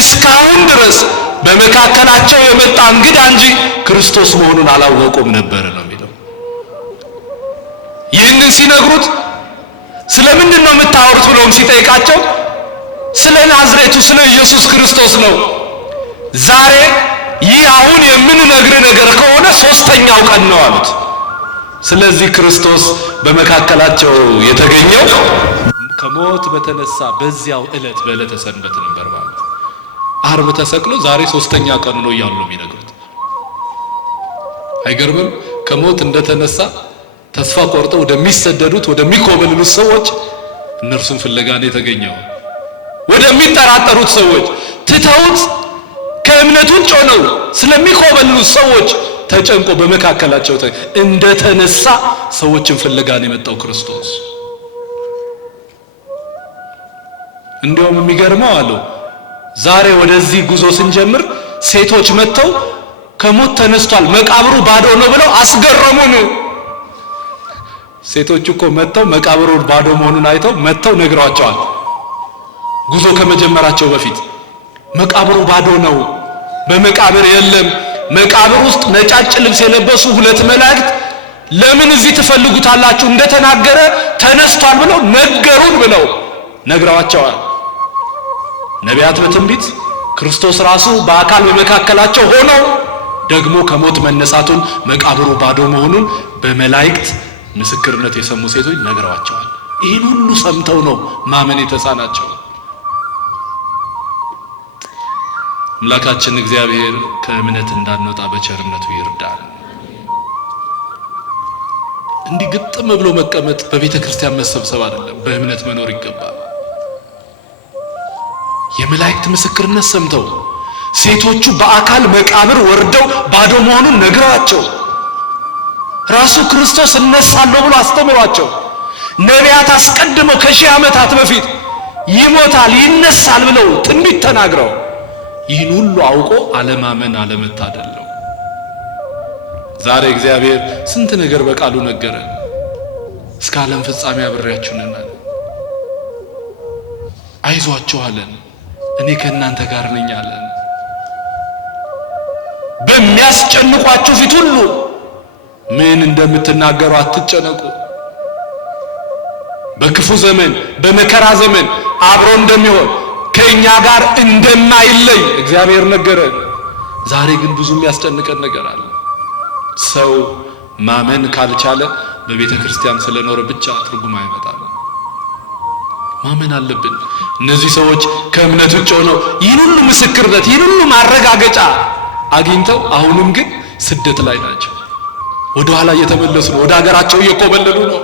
እስካሁን ድረስ በመካከላቸው የመጣ እንግዳ እንጂ ክርስቶስ መሆኑን አላወቁም ነበር ነው የሚለው። ይህንን ሲነግሩት ስለምንድን ነው የምታወሩት ብለውም ሲጠይቃቸው ስለ ናዝሬቱ ስለ ኢየሱስ ክርስቶስ ነው። ዛሬ ይህ አሁን የምንነግር ነገር ከሆነ ሦስተኛው ቀን ነው አሉት። ስለዚህ ክርስቶስ በመካከላቸው የተገኘው ከሞት በተነሳ በዚያው ዕለት በዕለተ ሰንበት ነበር ማለት። ዓርብ ተሰቅሎ ዛሬ ሦስተኛ ቀኑ ነው እያሉ ነው የሚነግሩት። አይገርምም? ከሞት እንደተነሳ ተስፋ ቆርጠው ወደሚሰደዱት ወደሚኮበልሉት ሰዎች እነርሱን ፍለጋ ነው የተገኘው። ወደሚጠራጠሩት ሰዎች ትተውት ከእምነት ውጭ ሆነው ስለሚኮበልሉት ሰዎች ተጨንቆ በመካከላቸው እንደተነሳ ሰዎችን ፍለጋ ነው የመጣው ክርስቶስ። እንዲያውም የሚገርመው አለው ዛሬ ወደዚህ ጉዞ ስንጀምር ሴቶች መጥተው ከሞት ተነስቷል መቃብሩ ባዶ ነው ብለው አስገረሙን። ሴቶቹ እኮ መጥተው መቃብሩ ባዶ መሆኑን አይተው መጥተው ነግረዋቸዋል። ጉዞ ከመጀመራቸው በፊት መቃብሩ ባዶ ነው፣ በመቃብር የለም፣ መቃብር ውስጥ ነጫጭ ልብስ የለበሱ ሁለት መላእክት ለምን እዚህ ትፈልጉታላችሁ? እንደተናገረ ተነስቷል ብለው ነገሩን ብለው ነግረዋቸዋል። ነቢያት በትንቢት ክርስቶስ ራሱ በአካል በመካከላቸው ሆኖ ደግሞ ከሞት መነሳቱን መቃብሩ ባዶ መሆኑን በመላእክት ምስክርነት የሰሙ ሴቶች ነግረዋቸዋል። ይህን ሁሉ ሰምተው ነው ማመን የተሳናቸው። አምላካችን እግዚአብሔር ከእምነት እንዳንወጣ በቸርነቱ ይርዳል። እንዲህ ግጥም ብሎ መቀመጥ በቤተ ክርስቲያን መሰብሰብ አይደለም፣ በእምነት መኖር ይገባል። የመላእክት ምስክርነት ሰምተው ሴቶቹ በአካል መቃብር ወርደው ባዶ መሆኑን ነግረዋቸው ራሱ ክርስቶስ እነሳለሁ ብሎ አስተምሯቸው ነቢያት አስቀድመው ከሺህ ዓመታት በፊት ይሞታል ይነሳል ብለው ትንቢት ተናግረው ይህን ሁሉ አውቆ አለማመን አለመታደል ነው። ዛሬ እግዚአብሔር ስንት ነገር በቃሉ ነገረን። እስከ ዓለም ፍጻሜ አብሬያችሁ ነኝ፣ አይዟችሁ አለን፣ እኔ ከእናንተ ጋር ነኝ አለን። በሚያስጨንቋችሁ ፊት ሁሉ ምን እንደምትናገሩ አትጨነቁ። በክፉ ዘመን በመከራ ዘመን አብሮ እንደሚሆን ከኛ ጋር እንደማይለይ እግዚአብሔር ነገረን። ዛሬ ግን ብዙ የሚያስጨንቀን ነገር አለ። ሰው ማመን ካልቻለ በቤተ ክርስቲያን ስለኖረ ብቻ ትርጉም አይመጣም። ማመን አለብን። እነዚህ ሰዎች ከእምነት ውጭ ሆነው ይህን ሁሉ ምስክርነት ይህን ሁሉ ማረጋገጫ አግኝተው አሁንም ግን ስደት ላይ ናቸው። ወደ ኋላ እየተመለሱ ነው። ወደ ሀገራቸው እየኮበለሉ ነው።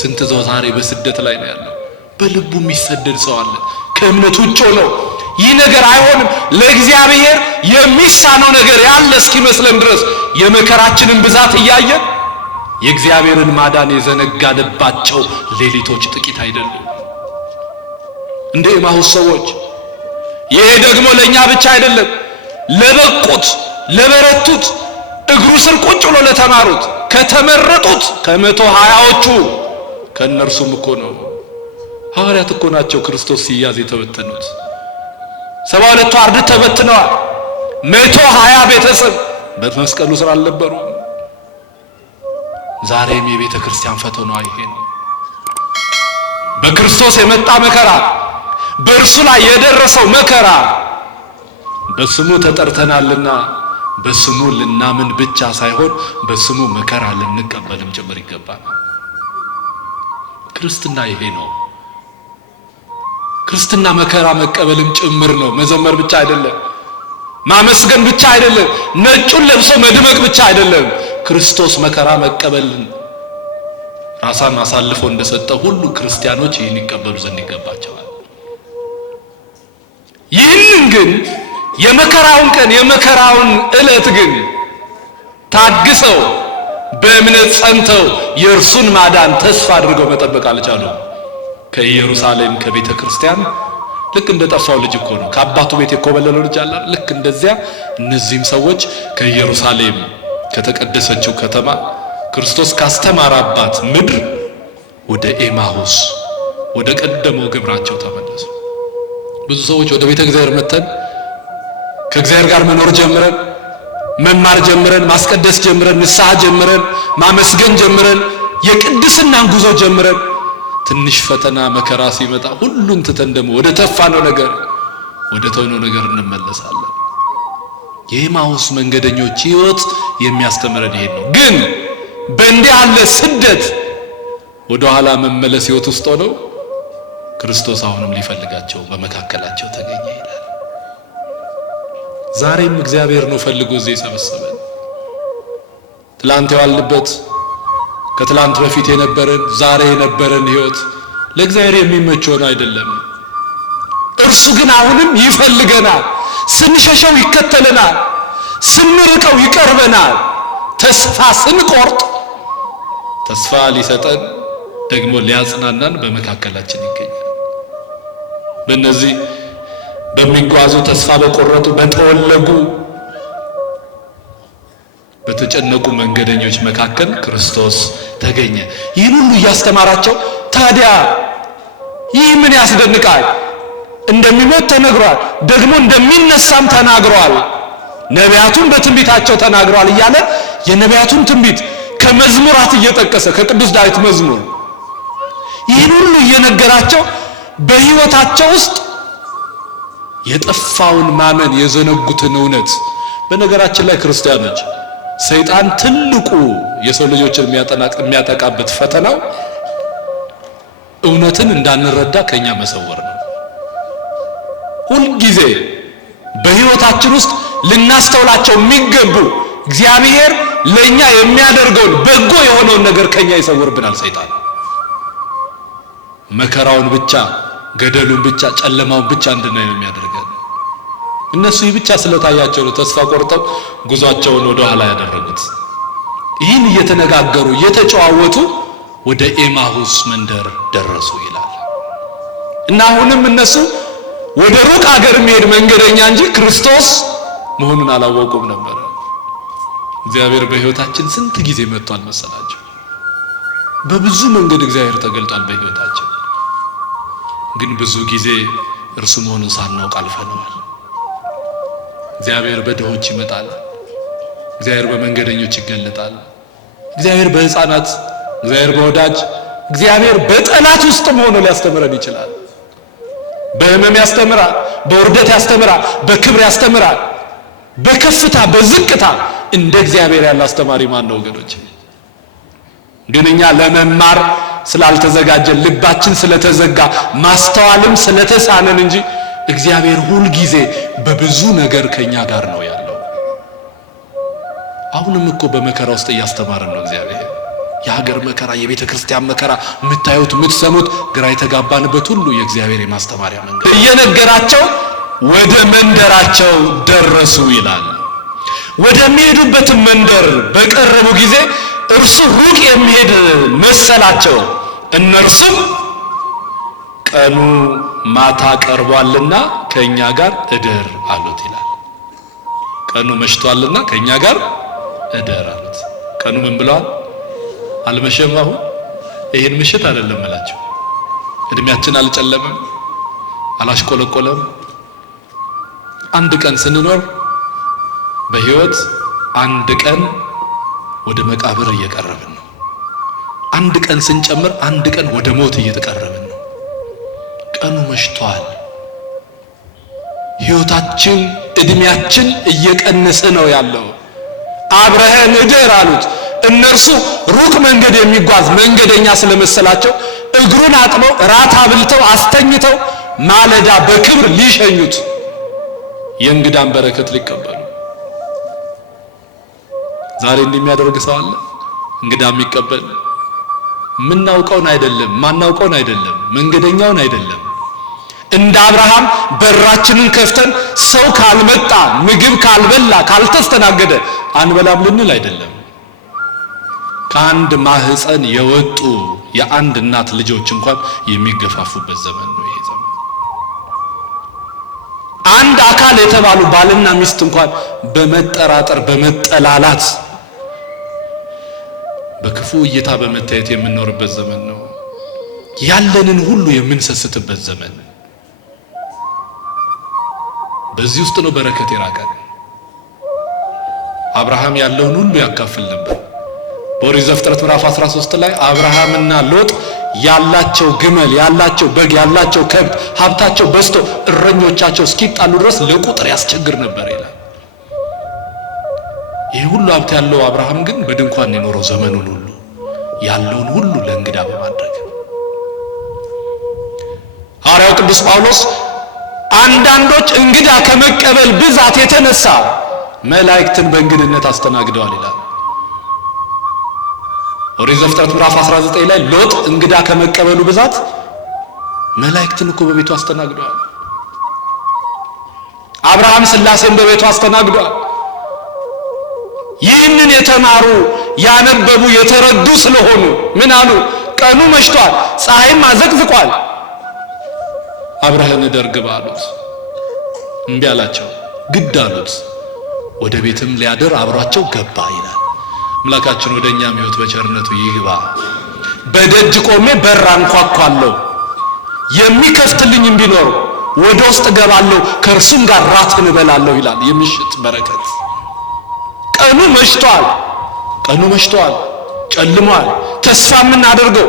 ስንት ሰው ዛሬ በስደት ላይ ነው ያለው። በልቡ የሚሰደድ ሰው አለ ከእምነት ውጭ ሆነው ይህ ነገር አይሆንም ለእግዚአብሔር የሚሳነው ነገር ያለ እስኪመስለን ድረስ የመከራችንን ብዛት እያየን የእግዚአብሔርን ማዳን የዘነጋንባቸው ሌሊቶች ጥቂት አይደሉም። እንደ ኤማሁስ ሰዎች ይሄ ደግሞ ለኛ ብቻ አይደለም፣ ለበቁት ለበረቱት እግሩ ስር ቁጭ ብሎ ለተማሩት ከተመረጡት ከ120ዎቹ ከእነርሱም እኮ ነው። ሐዋርያት እኮ ናቸው ክርስቶስ ሲያዝ የተበተኑት። 72ቱ አርድእት ተበትነዋል። 120 ቤተሰብ በመስቀሉ ስር አልነበሩ። ዛሬም የቤተ ክርስቲያን ፈተናዋ ይሄ ነው። በክርስቶስ የመጣ መከራ፣ በእርሱ ላይ የደረሰው መከራ በስሙ ተጠርተናልና በስሙ ልናምን ብቻ ሳይሆን በስሙ መከራ ልንቀበልም ጭምር ይገባል። ክርስትና ይሄ ነው። ክርስትና መከራ መቀበልም ጭምር ነው። መዘመር ብቻ አይደለም፣ ማመስገን ብቻ አይደለም፣ ነጩን ለብሶ መድመቅ ብቻ አይደለም። ክርስቶስ መከራ መቀበልን ራሳን አሳልፎ እንደሰጠ ሁሉ ክርስቲያኖች ይህን ይቀበሉ ዘንድ ይገባቸዋል። ይህንን ግን የመከራውን ቀን የመከራውን ዕለት ግን ታግሰው በእምነት ጸንተው የእርሱን ማዳን ተስፋ አድርገው መጠበቅ አልቻሉም። ከኢየሩሳሌም ከቤተ ክርስቲያን ልክ እንደጠፋው ልጅ እኮ ነው ከአባቱ ቤት የኮበለለው ልጅ አለ። ልክ እንደዚያ እነዚህም ሰዎች ከኢየሩሳሌም ከተቀደሰችው ከተማ ክርስቶስ ካስተማራባት ምድር ወደ ኤማሁስ ወደ ቀደመው ግብራቸው ተመለሱ። ብዙ ሰዎች ወደ ቤተ እግዚአብሔር መተን ከእግዚአብሔር ጋር መኖር ጀምረን መማር ጀምረን ማስቀደስ ጀምረን ንስሐ ጀምረን ማመስገን ጀምረን የቅድስናን ጉዞ ጀምረን ትንሽ ፈተና መከራ ሲመጣ ሁሉን ትተን ደግሞ ወደ ተፋነው ነገር ወደ ተውነው ነገር እንመለሳለን። የኤማሁስ መንገደኞች ሕይወት የሚያስተምረን ይሄን ነው። ግን በእንዲህ ያለ ስደት ወደ ኋላ መመለስ ሕይወት ውስጥ ሆነው ክርስቶስ አሁንም ሊፈልጋቸው በመካከላቸው ተገኘ ይላል። ዛሬም እግዚአብሔር ነው ፈልጎ እዚህ የሰበሰበን። ትላንት የዋልንበት ከትላንት በፊት የነበረን ዛሬ የነበረን ሕይወት ለእግዚአብሔር የሚመች ሆኖ አይደለም። እርሱ ግን አሁንም ይፈልገናል። ስንሸሸው ይከተለናል፣ ስንርቀው ይቀርበናል። ተስፋ ስንቆርጥ ተስፋ ሊሰጠን ደግሞ ሊያጽናናን በመካከላችን ይገኛል። በእነዚህ በሚጓዙ ተስፋ በቆረጡ በተወለጉ በተጨነቁ መንገደኞች መካከል ክርስቶስ ተገኘ። ይህን ሁሉ እያስተማራቸው ታዲያ ይህ ምን ያስደንቃል? እንደሚሞት ተነግሯል፣ ደግሞ እንደሚነሳም ተናግሯል፣ ነቢያቱም በትንቢታቸው ተናግሯል እያለ የነቢያቱን ትንቢት ከመዝሙራት እየጠቀሰ ከቅዱስ ዳዊት መዝሙር ይህን ሁሉ እየነገራቸው በሕይወታቸው ውስጥ የጠፋውን ማመን የዘነጉትን እውነት። በነገራችን ላይ ክርስቲያኖች ሰይጣን ትልቁ የሰው ልጆችን የሚያጠቃበት ፈተናው እውነትን እንዳንረዳ ከኛ መሰወር ነው። ሁልጊዜ በህይወታችን ውስጥ ልናስተውላቸው የሚገቡ እግዚአብሔር ለኛ የሚያደርገውን በጎ የሆነውን ነገር ከኛ ይሰውርብናል ሰይጣን። መከራውን ብቻ፣ ገደሉን ብቻ፣ ጨለማውን ብቻ እንድናይ ነው የሚያደርገን። እነሱ ይህ ብቻ ስለታያቸው ነው ተስፋ ቆርጠው ጉዟቸውን ወደ ኋላ ያደረጉት። ይህን እየተነጋገሩ እየተጨዋወቱ ወደ ኤማሁስ መንደር ደረሱ ይላል። እና አሁንም እነሱ ወደ ሩቅ ሀገር የሚሄድ መንገደኛ እንጂ ክርስቶስ መሆኑን አላወቁም ነበር። እግዚአብሔር በህይወታችን ስንት ጊዜ መጥቷል መሰላችሁ? በብዙ መንገድ እግዚአብሔር ተገልጧል በህይወታችን። ግን ብዙ ጊዜ እርሱ መሆኑን ሳናውቅ አልፈነዋል። እግዚአብሔር በድሆች ይመጣል። እግዚአብሔር በመንገደኞች ይገለጣል። እግዚአብሔር በህፃናት፣ እግዚአብሔር በወዳጅ፣ እግዚአብሔር በጠላት ውስጥ ሆኖ ሊያስተምረን ይችላል። በህመም ያስተምራል፣ በውርደት ያስተምራል፣ በክብር ያስተምራል፣ በከፍታ በዝቅታ። እንደ እግዚአብሔር ያለ አስተማሪ ማን ነው ወገኖች? ግን እኛ ለመማር ስላልተዘጋጀን፣ ልባችን ስለተዘጋ፣ ማስተዋልም ስለተሳነን እንጂ እግዚአብሔር ሁል ጊዜ በብዙ ነገር ከኛ ጋር ነው ያለው። አሁንም እኮ በመከራ ውስጥ እያስተማረን ነው እግዚአብሔር። የሀገር መከራ፣ የቤተ ክርስቲያን መከራ፣ የምታዩት የምትሰሙት ግራ የተጋባንበት ሁሉ የእግዚአብሔር የማስተማሪያ መንገድ እየነገራቸው ወደ መንደራቸው ደረሱ ይላል። ወደሚሄዱበት መንደር በቀረቡ ጊዜ እርሱ ሩቅ የሚሄድ መሰላቸው። እነርሱም ቀኑ ማታ ቀርቧልና ከኛ ጋር እደር አሉት ይላል። ቀኑ መሽቷልና ከኛ ጋር እደር አሉት። ቀኑ ምን ብለዋል? አልመሸም። አሁን ይሄን ምሽት አይደለም እላችሁ። እድሜያችን አልጨለመም፣ አላሽቆለቆለም። አንድ ቀን ስንኖር በህይወት አንድ ቀን ወደ መቃብር እየቀረብን ነው። አንድ ቀን ስንጨምር አንድ ቀን ወደ ሞት እየተቀረብን ነው። ቀኑ መሽቷል። ህይወታችን እድሜያችን እየቀነሰ ነው ያለው። አብረህን እደር አሉት። እነርሱ ሩቅ መንገድ የሚጓዝ መንገደኛ ስለመሰላቸው እግሩን አጥበው ራት አብልተው አስተኝተው ማለዳ በክብር ሊሸኙት የእንግዳን በረከት ሊቀበሉ። ዛሬ እንደሚያደርግ ሰው አለ? እንግዳ የሚቀበል ምናውቀውን አይደለም፣ ማናውቀውን አይደለም፣ መንገደኛውን አይደለም። እንደ አብርሃም በራችንን ከፍተን ሰው ካልመጣ፣ ምግብ ካልበላ፣ ካልተስተናገደ አንበላም ልንል አይደለም። ከአንድ ማህፀን የወጡ የአንድ እናት ልጆች እንኳን የሚገፋፉበት ዘመን ነው ይሄ ዘመን። አንድ አካል የተባሉ ባልና ሚስት እንኳን በመጠራጠር በመጠላላት በክፉ እይታ በመታየት የምንኖርበት ዘመን ነው። ያለንን ሁሉ የምንሰስትበት ዘመን። በዚህ ውስጥ ነው በረከት የራቀን። አብርሃም ያለውን ሁሉ ያካፍል ነበር። በኦሪት ዘፍጥረት ምዕራፍ 13 ላይ አብርሃምና ሎጥ ያላቸው ግመል፣ ያላቸው በግ፣ ያላቸው ከብት፣ ሀብታቸው በዝቶ እረኞቻቸው እስኪጣሉ ድረስ ለቁጥር ያስቸግር ነበር ይላል። ይህ ሁሉ ሀብት ያለው አብርሃም ግን በድንኳን የኖረው ዘመኑን ሁሉ ያለውን ሁሉ ለእንግዳ በማድረግ። ሐዋርያው ቅዱስ ጳውሎስ አንዳንዶች እንግዳ ከመቀበል ብዛት የተነሳ መላእክትን በእንግድነት አስተናግደዋል ይላል። ኦሪት ዘፍጥረት ምዕራፍ 19 ላይ ሎጥ እንግዳ ከመቀበሉ ብዛት መላእክትን እኮ በቤቱ አስተናግደዋል። አብርሃም ሥላሴን በቤቱ አስተናግደዋል። ይህንን የተማሩ ያነበቡ የተረዱ ስለሆኑ ምን አሉ? ቀኑ መሽቷል፣ ፀሐይም አዘቅዝቋል፣ አብረህን እደር ግባ አሉት። እምቢ አላቸው፣ ግድ አሉት። ወደ ቤትም ሊያደር አብሯቸው ገባ ይላል። አምላካችን ወደኛም ሕይወት በቸርነቱ ይግባ። በደጅ ቆሜ በር አንኳኳለሁ፣ የሚከፍትልኝም ቢኖር ወደ ውስጥ ገባለሁ፣ ከእርሱም ጋር ራት እንበላለሁ ይላል። የምሽት በረከት። ቀኑ መሽቷል፣ ቀኑ መሽቷል፣ ጨልሟል። ተስፋ የምናደርገው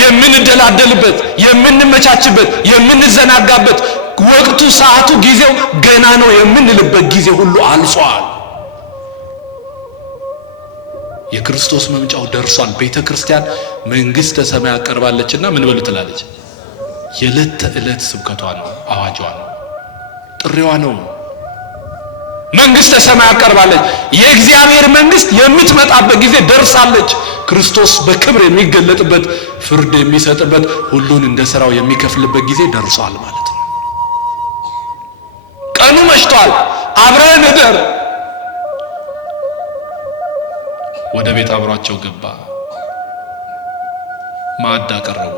የምንደላደልበት፣ የምንመቻችበት፣ የምንዘናጋበት ወቅቱ፣ ሰዓቱ፣ ጊዜው ገና ነው የምንልበት ጊዜ ሁሉ አልፏል። የክርስቶስ መምጫው ደርሷል። ቤተ ክርስቲያን መንግስተ ሰማይ ቀርባለችና ምን በሉ ትላለች? የዕለት ተዕለት ስብከቷ ነው፣ አዋጇ ነው፣ ጥሪዋ ነው። መንግስተ ሰማይ ቀርባለች። የእግዚአብሔር መንግስት የምትመጣበት ጊዜ ደርሳለች። ክርስቶስ በክብር የሚገለጥበት፣ ፍርድ የሚሰጥበት፣ ሁሉን እንደ ሥራው የሚከፍልበት ጊዜ ደርሷል ማለት ነው። ቀኑ መሽቷል። አብረን እደር። ወደ ቤት አብሯቸው ገባ። ማዕድ አቀረቡ።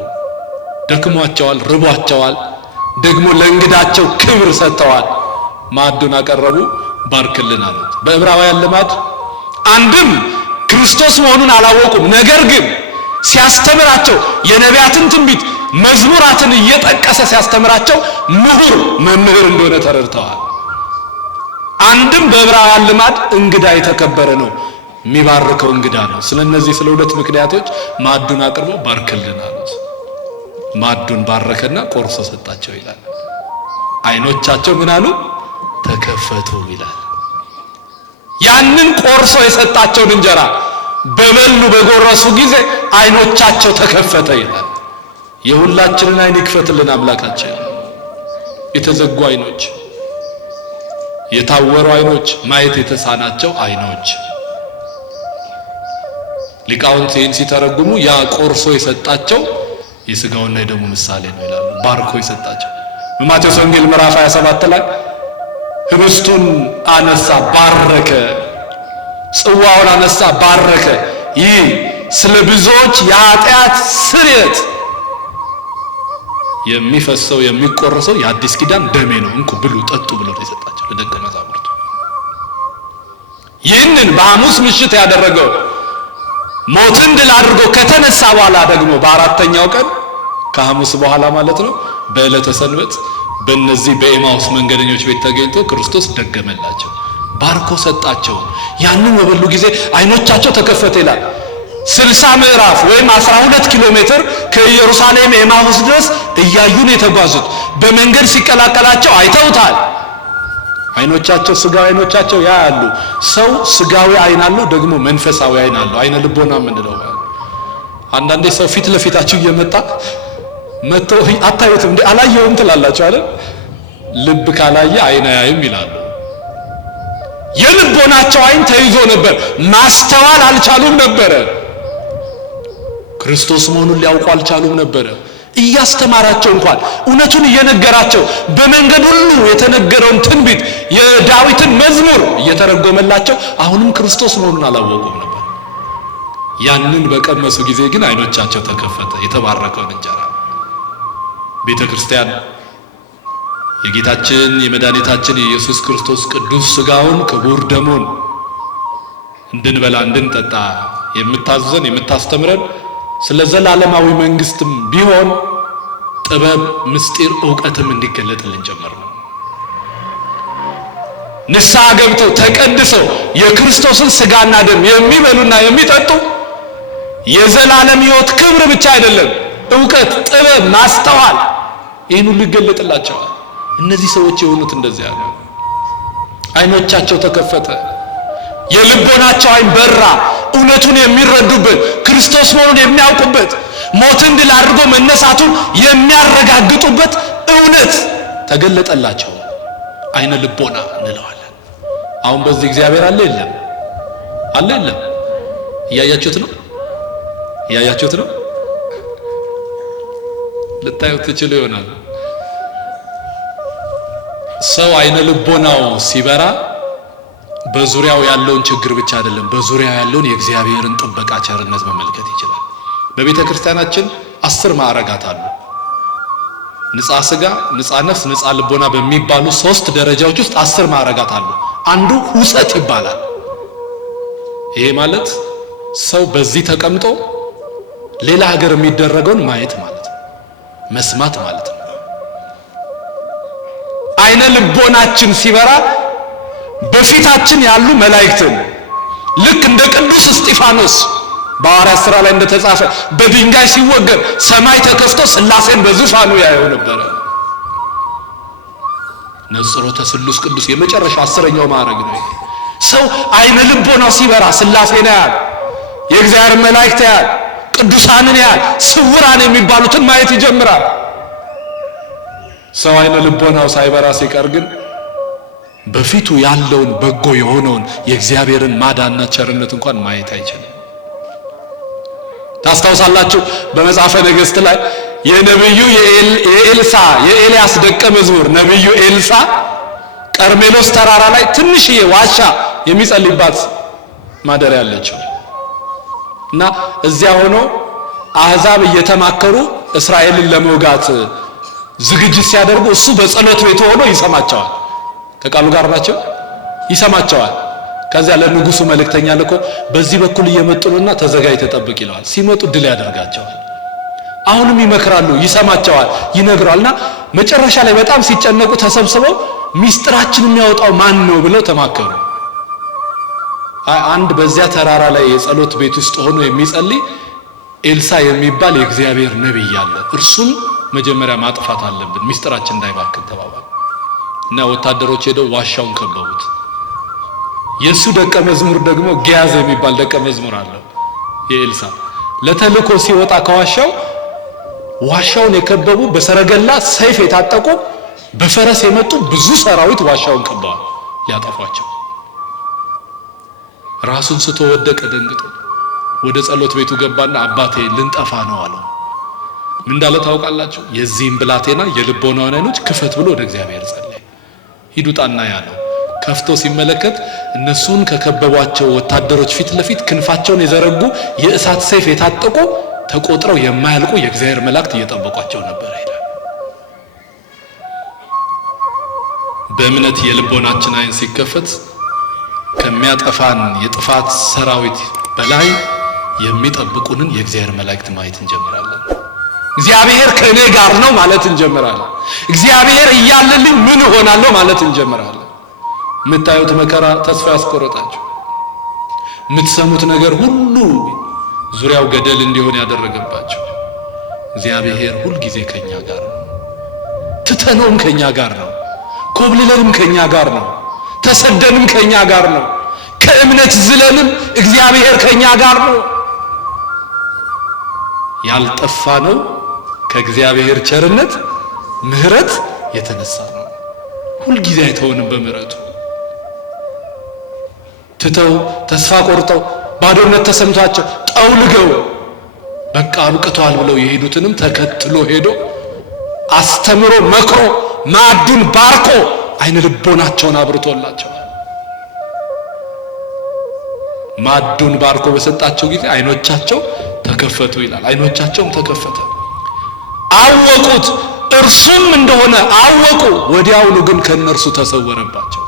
ደክሟቸዋል፣ ርቧቸዋል። ደግሞ ለእንግዳቸው ክብር ሰጥተዋል። ማዕዱን አቀረቡ። ባርክልን አሉት። በዕብራውያን ልማድ አንድም ክርስቶስ መሆኑን አላወቁም። ነገር ግን ሲያስተምራቸው የነቢያትን ትንቢት መዝሙራትን እየጠቀሰ ሲያስተምራቸው ምሁር መምህር እንደሆነ ተረድተዋል። አንድም በዕብራውያን ልማድ እንግዳ የተከበረ ነው፣ የሚባርከው እንግዳ ነው። ስለነዚህ ስለ ሁለት ምክንያቶች ማዕዱን አቅርቦ ባርክልን አሉት። ማዕዱን ባረከና ቆርሶ ሰጣቸው ይላል። አይኖቻቸው ምን አሉ? ተከፈቱ ይላል። ያንን ቆርሶ የሰጣቸውን እንጀራ በበሉ በጎረሱ ጊዜ አይኖቻቸው ተከፈተ ይላል። የሁላችንን አይን ይክፈትልን አምላካችን። የተዘጉ አይኖች፣ የታወሩ አይኖች፣ ማየት የተሳናቸው አይኖች ሊቃውንት ይህን ሲተረጉሙ ያ ቆርሶ የሰጣቸው የሥጋውና የደሙ ምሳሌ ነው ይላሉ። ባርኮ የሰጣቸው በማቴዎስ ወንጌል ምዕራፍ 27 ላይ ህብስቱን አነሳ ባረከ፣ ጽዋውን አነሳ ባረከ። ይህ ስለ ብዙዎች የኃጢአት ስርየት የሚፈሰው የሚቆረሰው የአዲስ ኪዳን ደሜ ነው፣ እንኩ ብሉ ጠጡ ብሎ የሰጣቸው ለደቀ መዛሙርቱ። ይህንን በሐሙስ ምሽት ያደረገው ሞትን ድል አድርጎ ከተነሳ በኋላ ደግሞ በአራተኛው ቀን ከሐሙስ በኋላ ማለት ነው በዕለተ ሰንበት በእነዚህ በኤማውስ መንገደኞች ቤት ተገኝቶ ክርስቶስ ደገመላቸው፣ ባርኮ ሰጣቸው። ያንን በበሉ ጊዜ አይኖቻቸው ተከፈተ ይላል። 60 ምዕራፍ ወይም 12 ኪሎ ሜትር ከኢየሩሳሌም ኤማውስ ድረስ እያዩን የተጓዙት በመንገድ ሲቀላቀላቸው አይተውታል። አይኖቻቸው ስጋዊ አይኖቻቸው ያያሉ። ሰው ስጋዊ አይን አለው፣ ደግሞ መንፈሳዊ አይን አለው። አይነ ልቦና የምንለው አንዳንዴ ሰው ፊት ለፊታችሁ እየመጣ መጥቶ አታዩትም እንዴ አላየውም ትላላችሁ አይደል? ልብ ካላየ አይን አያይም ይላሉ። የልቦናቸው አይን ተይዞ ነበር፣ ማስተዋል አልቻሉም ነበረ። ክርስቶስ መሆኑን ሊያውቁ አልቻሉም ነበረ። እያስተማራቸው እንኳን እውነቱን እየነገራቸው በመንገድ ሁሉ የተነገረውን ትንቢት የዳዊትን መዝሙር እየተረጎመላቸው አሁንም ክርስቶስ መሆኑን አላወቁም ነበር። ያንን በቀመሱ ጊዜ ግን አይኖቻቸው ተከፈተ። የተባረከውን እንጀራ ቤተ ክርስቲያን የጌታችን የመድኃኒታችን የኢየሱስ ክርስቶስ ቅዱስ ሥጋውን ክቡር ደሙን እንድንበላ እንድንጠጣ የምታዘን የምታስተምረን ስለ ዘላለማዊ መንግስትም ቢሆን ጥበብ፣ ምስጢር፣ ዕውቀትም እንዲገለጥልን ጭምር ነው። ንስሐ ገብተው ተቀድሰው የክርስቶስን ሥጋና ደም የሚበሉና የሚጠጡ የዘላለም ሕይወት ክብር ብቻ አይደለም፣ ዕውቀት፣ ጥበብ፣ ማስተዋል ይህን ሁሉ ይገለጥላቸዋል። እነዚህ ሰዎች የሆኑት እንደዚያ ነው። አይኖቻቸው ተከፈተ፣ የልቦናቸው አይን በራ። እውነቱን የሚረዱበት፣ ክርስቶስ መሆኑን የሚያውቁበት፣ ሞትን ድል አድርጎ መነሳቱን የሚያረጋግጡበት እውነት ተገለጠላቸው። አይነ ልቦና እንለዋለን። አሁን በዚህ እግዚአብሔር አለ የለም? አለ የለም? እያያችሁት ነው? እያያችሁት ነው? ልታዩት ትችሉ ይሆናል። ሰው አይነ ልቦናው ሲበራ በዙሪያው ያለውን ችግር ብቻ አይደለም፣ በዙሪያው ያለውን የእግዚአብሔርን ጥበቃ ቸርነት መመልከት ይችላል። በቤተ ክርስቲያናችን 10 ማዕረጋት አሉ። ንጻ ሥጋ፣ ንጻ ነፍስ፣ ንጻ ልቦና በሚባሉ 3 ደረጃዎች ውስጥ 10 ማዕረጋት አሉ። አንዱ ሁጸት ይባላል። ይሄ ማለት ሰው በዚህ ተቀምጦ ሌላ ሀገር የሚደረገውን ማየት ማለት ነው፣ መስማት ማለት ነው። አይነ ልቦናችን ሲበራ በፊታችን ያሉ መላእክትን ልክ እንደ ቅዱስ እስጢፋኖስ በሐዋርያት ሥራ ላይ እንደተጻፈ በድንጋይ ሲወገር ሰማይ ተከፍቶ ሥላሴን በዙፋኑ ያየው ነበረ። ነጽሮተ ስሉስ ቅዱስ የመጨረሻ 10ኛው ማዕረግ ነው። ሰው አይነ ልቦናው ሲበራ ሥላሴን ያያል፣ የእግዚአብሔር መላእክት ያያል፣ ቅዱሳንን ያያል፣ ስውራን የሚባሉትን ማየት ይጀምራል። ሰው አይነ ልቦናው ሳይበራ ሲቀር ግን በፊቱ ያለውን በጎ የሆነውን የእግዚአብሔርን ማዳንና ቸርነት እንኳን ማየት አይችልም። ታስታውሳላችሁ በመጽሐፈ ነገሥት ላይ የነብዩ የኤልያስ ደቀ መዝሙር ነብዩ ኤልሳ ቀርሜሎስ ተራራ ላይ ትንሽዬ ዋሻ የሚጸልይባት ማደሪያ አለችው እና እዚያ ሆኖ አሕዛብ እየተማከሩ እስራኤልን ለመውጋት ዝግጅት ሲያደርጉ እሱ በጸሎት ቤት ሆኖ ይሰማቸዋል። ከቃሉ ጋር ናቸው፣ ይሰማቸዋል። ከዚያ ለንጉሱ መልእክተኛ ልኮ በዚህ በኩል እየመጡና ተዘጋጅ ተጠብቅ ይለዋል። ሲመጡ ድል ያደርጋቸዋል። አሁንም ይመክራሉ፣ ይሰማቸዋል፣ ይነግራልና መጨረሻ ላይ በጣም ሲጨነቁ ተሰብስበው ሚስጥራችን የሚያወጣው ማን ነው ብለው ተማከሩ። አንድ በዚያ ተራራ ላይ የጸሎት ቤት ውስጥ ሆኖ የሚጸልይ ኤልሳ የሚባል የእግዚአብሔር ነብይ አለ፣ እርሱን መጀመሪያ ማጥፋት አለብን ሚስጥራችን እንዳይባክን ተባባሉ እና ወታደሮች ሄደው ዋሻውን ከበቡት። የሱ ደቀ መዝሙር ደግሞ ጊያዝ የሚባል ደቀ መዝሙር አለው የኤልሳ። ለተልኮ ሲወጣ ከዋሻው ዋሻውን የከበቡ በሰረገላ ሰይፍ የታጠቁ በፈረስ የመጡ ብዙ ሰራዊት ዋሻውን ከበዋል ሊያጠፏቸው። ራሱን ስቶ ወደቀ ደንግጦ። ወደ ጸሎት ቤቱ ገባና አባቴ ልንጠፋ ነው አለው። ምን እንዳለ ታውቃላችሁ? የዚህም ብላቴና የልቦናውን አይኖች ክፈት ብሎ ወደ እግዚአብሔር ጸለየ። ሂዱጣና ያለው ከፍቶ ሲመለከት እነሱን ከከበቧቸው ወታደሮች ፊት ለፊት ክንፋቸውን የዘረጉ የእሳት ሰይፍ የታጠቁ ተቆጥረው የማያልቁ የእግዚአብሔር መላእክት እየጠበቋቸው ነበር ይላል። በእምነት የልቦናችን አይን ሲከፈት ከሚያጠፋን የጥፋት ሰራዊት በላይ የሚጠብቁንን የእግዚአብሔር መላእክት ማየት እንጀምራለን። እግዚአብሔር ከእኔ ጋር ነው ማለት እንጀምራለን። እግዚአብሔር እያለልኝ ምን ሆናለሁ ማለት እንጀምራለን። የምታዩት መከራ ተስፋ ያስቆረጣችሁ፣ የምትሰሙት ነገር ሁሉ ዙሪያው ገደል እንዲሆን ያደረገባችሁ እግዚአብሔር ሁል ጊዜ ከኛ ጋር ነው። ትተነውም ከኛ ጋር ነው፣ ኮብልለንም ከኛ ጋር ነው፣ ተሰደንም ከኛ ጋር ነው፣ ከእምነት ዝለንም እግዚአብሔር ከኛ ጋር ነው። ያልጠፋ ነው ከእግዚአብሔር ቸርነት ምሕረት የተነሳ ነው። ሁል ጊዜ አይተውንም በምሕረቱ። ትተው ተስፋ ቆርጠው ባዶነት ተሰምቷቸው ጠውልገው በቃ አብቅቷል ብለው የሄዱትንም ተከትሎ ሄዶ አስተምሮ መክሮ ማዕዱን ባርኮ አይነ ልቦናቸውን አብርቶላቸው ማዕዱን ባርኮ በሰጣቸው ጊዜ አይኖቻቸው ተከፈቱ ይላል። አይኖቻቸውም ተከፈተ፣ አወቁት፣ እርሱም እንደሆነ አወቁ። ወዲያውኑ ግን ከነርሱ ተሰወረባቸው።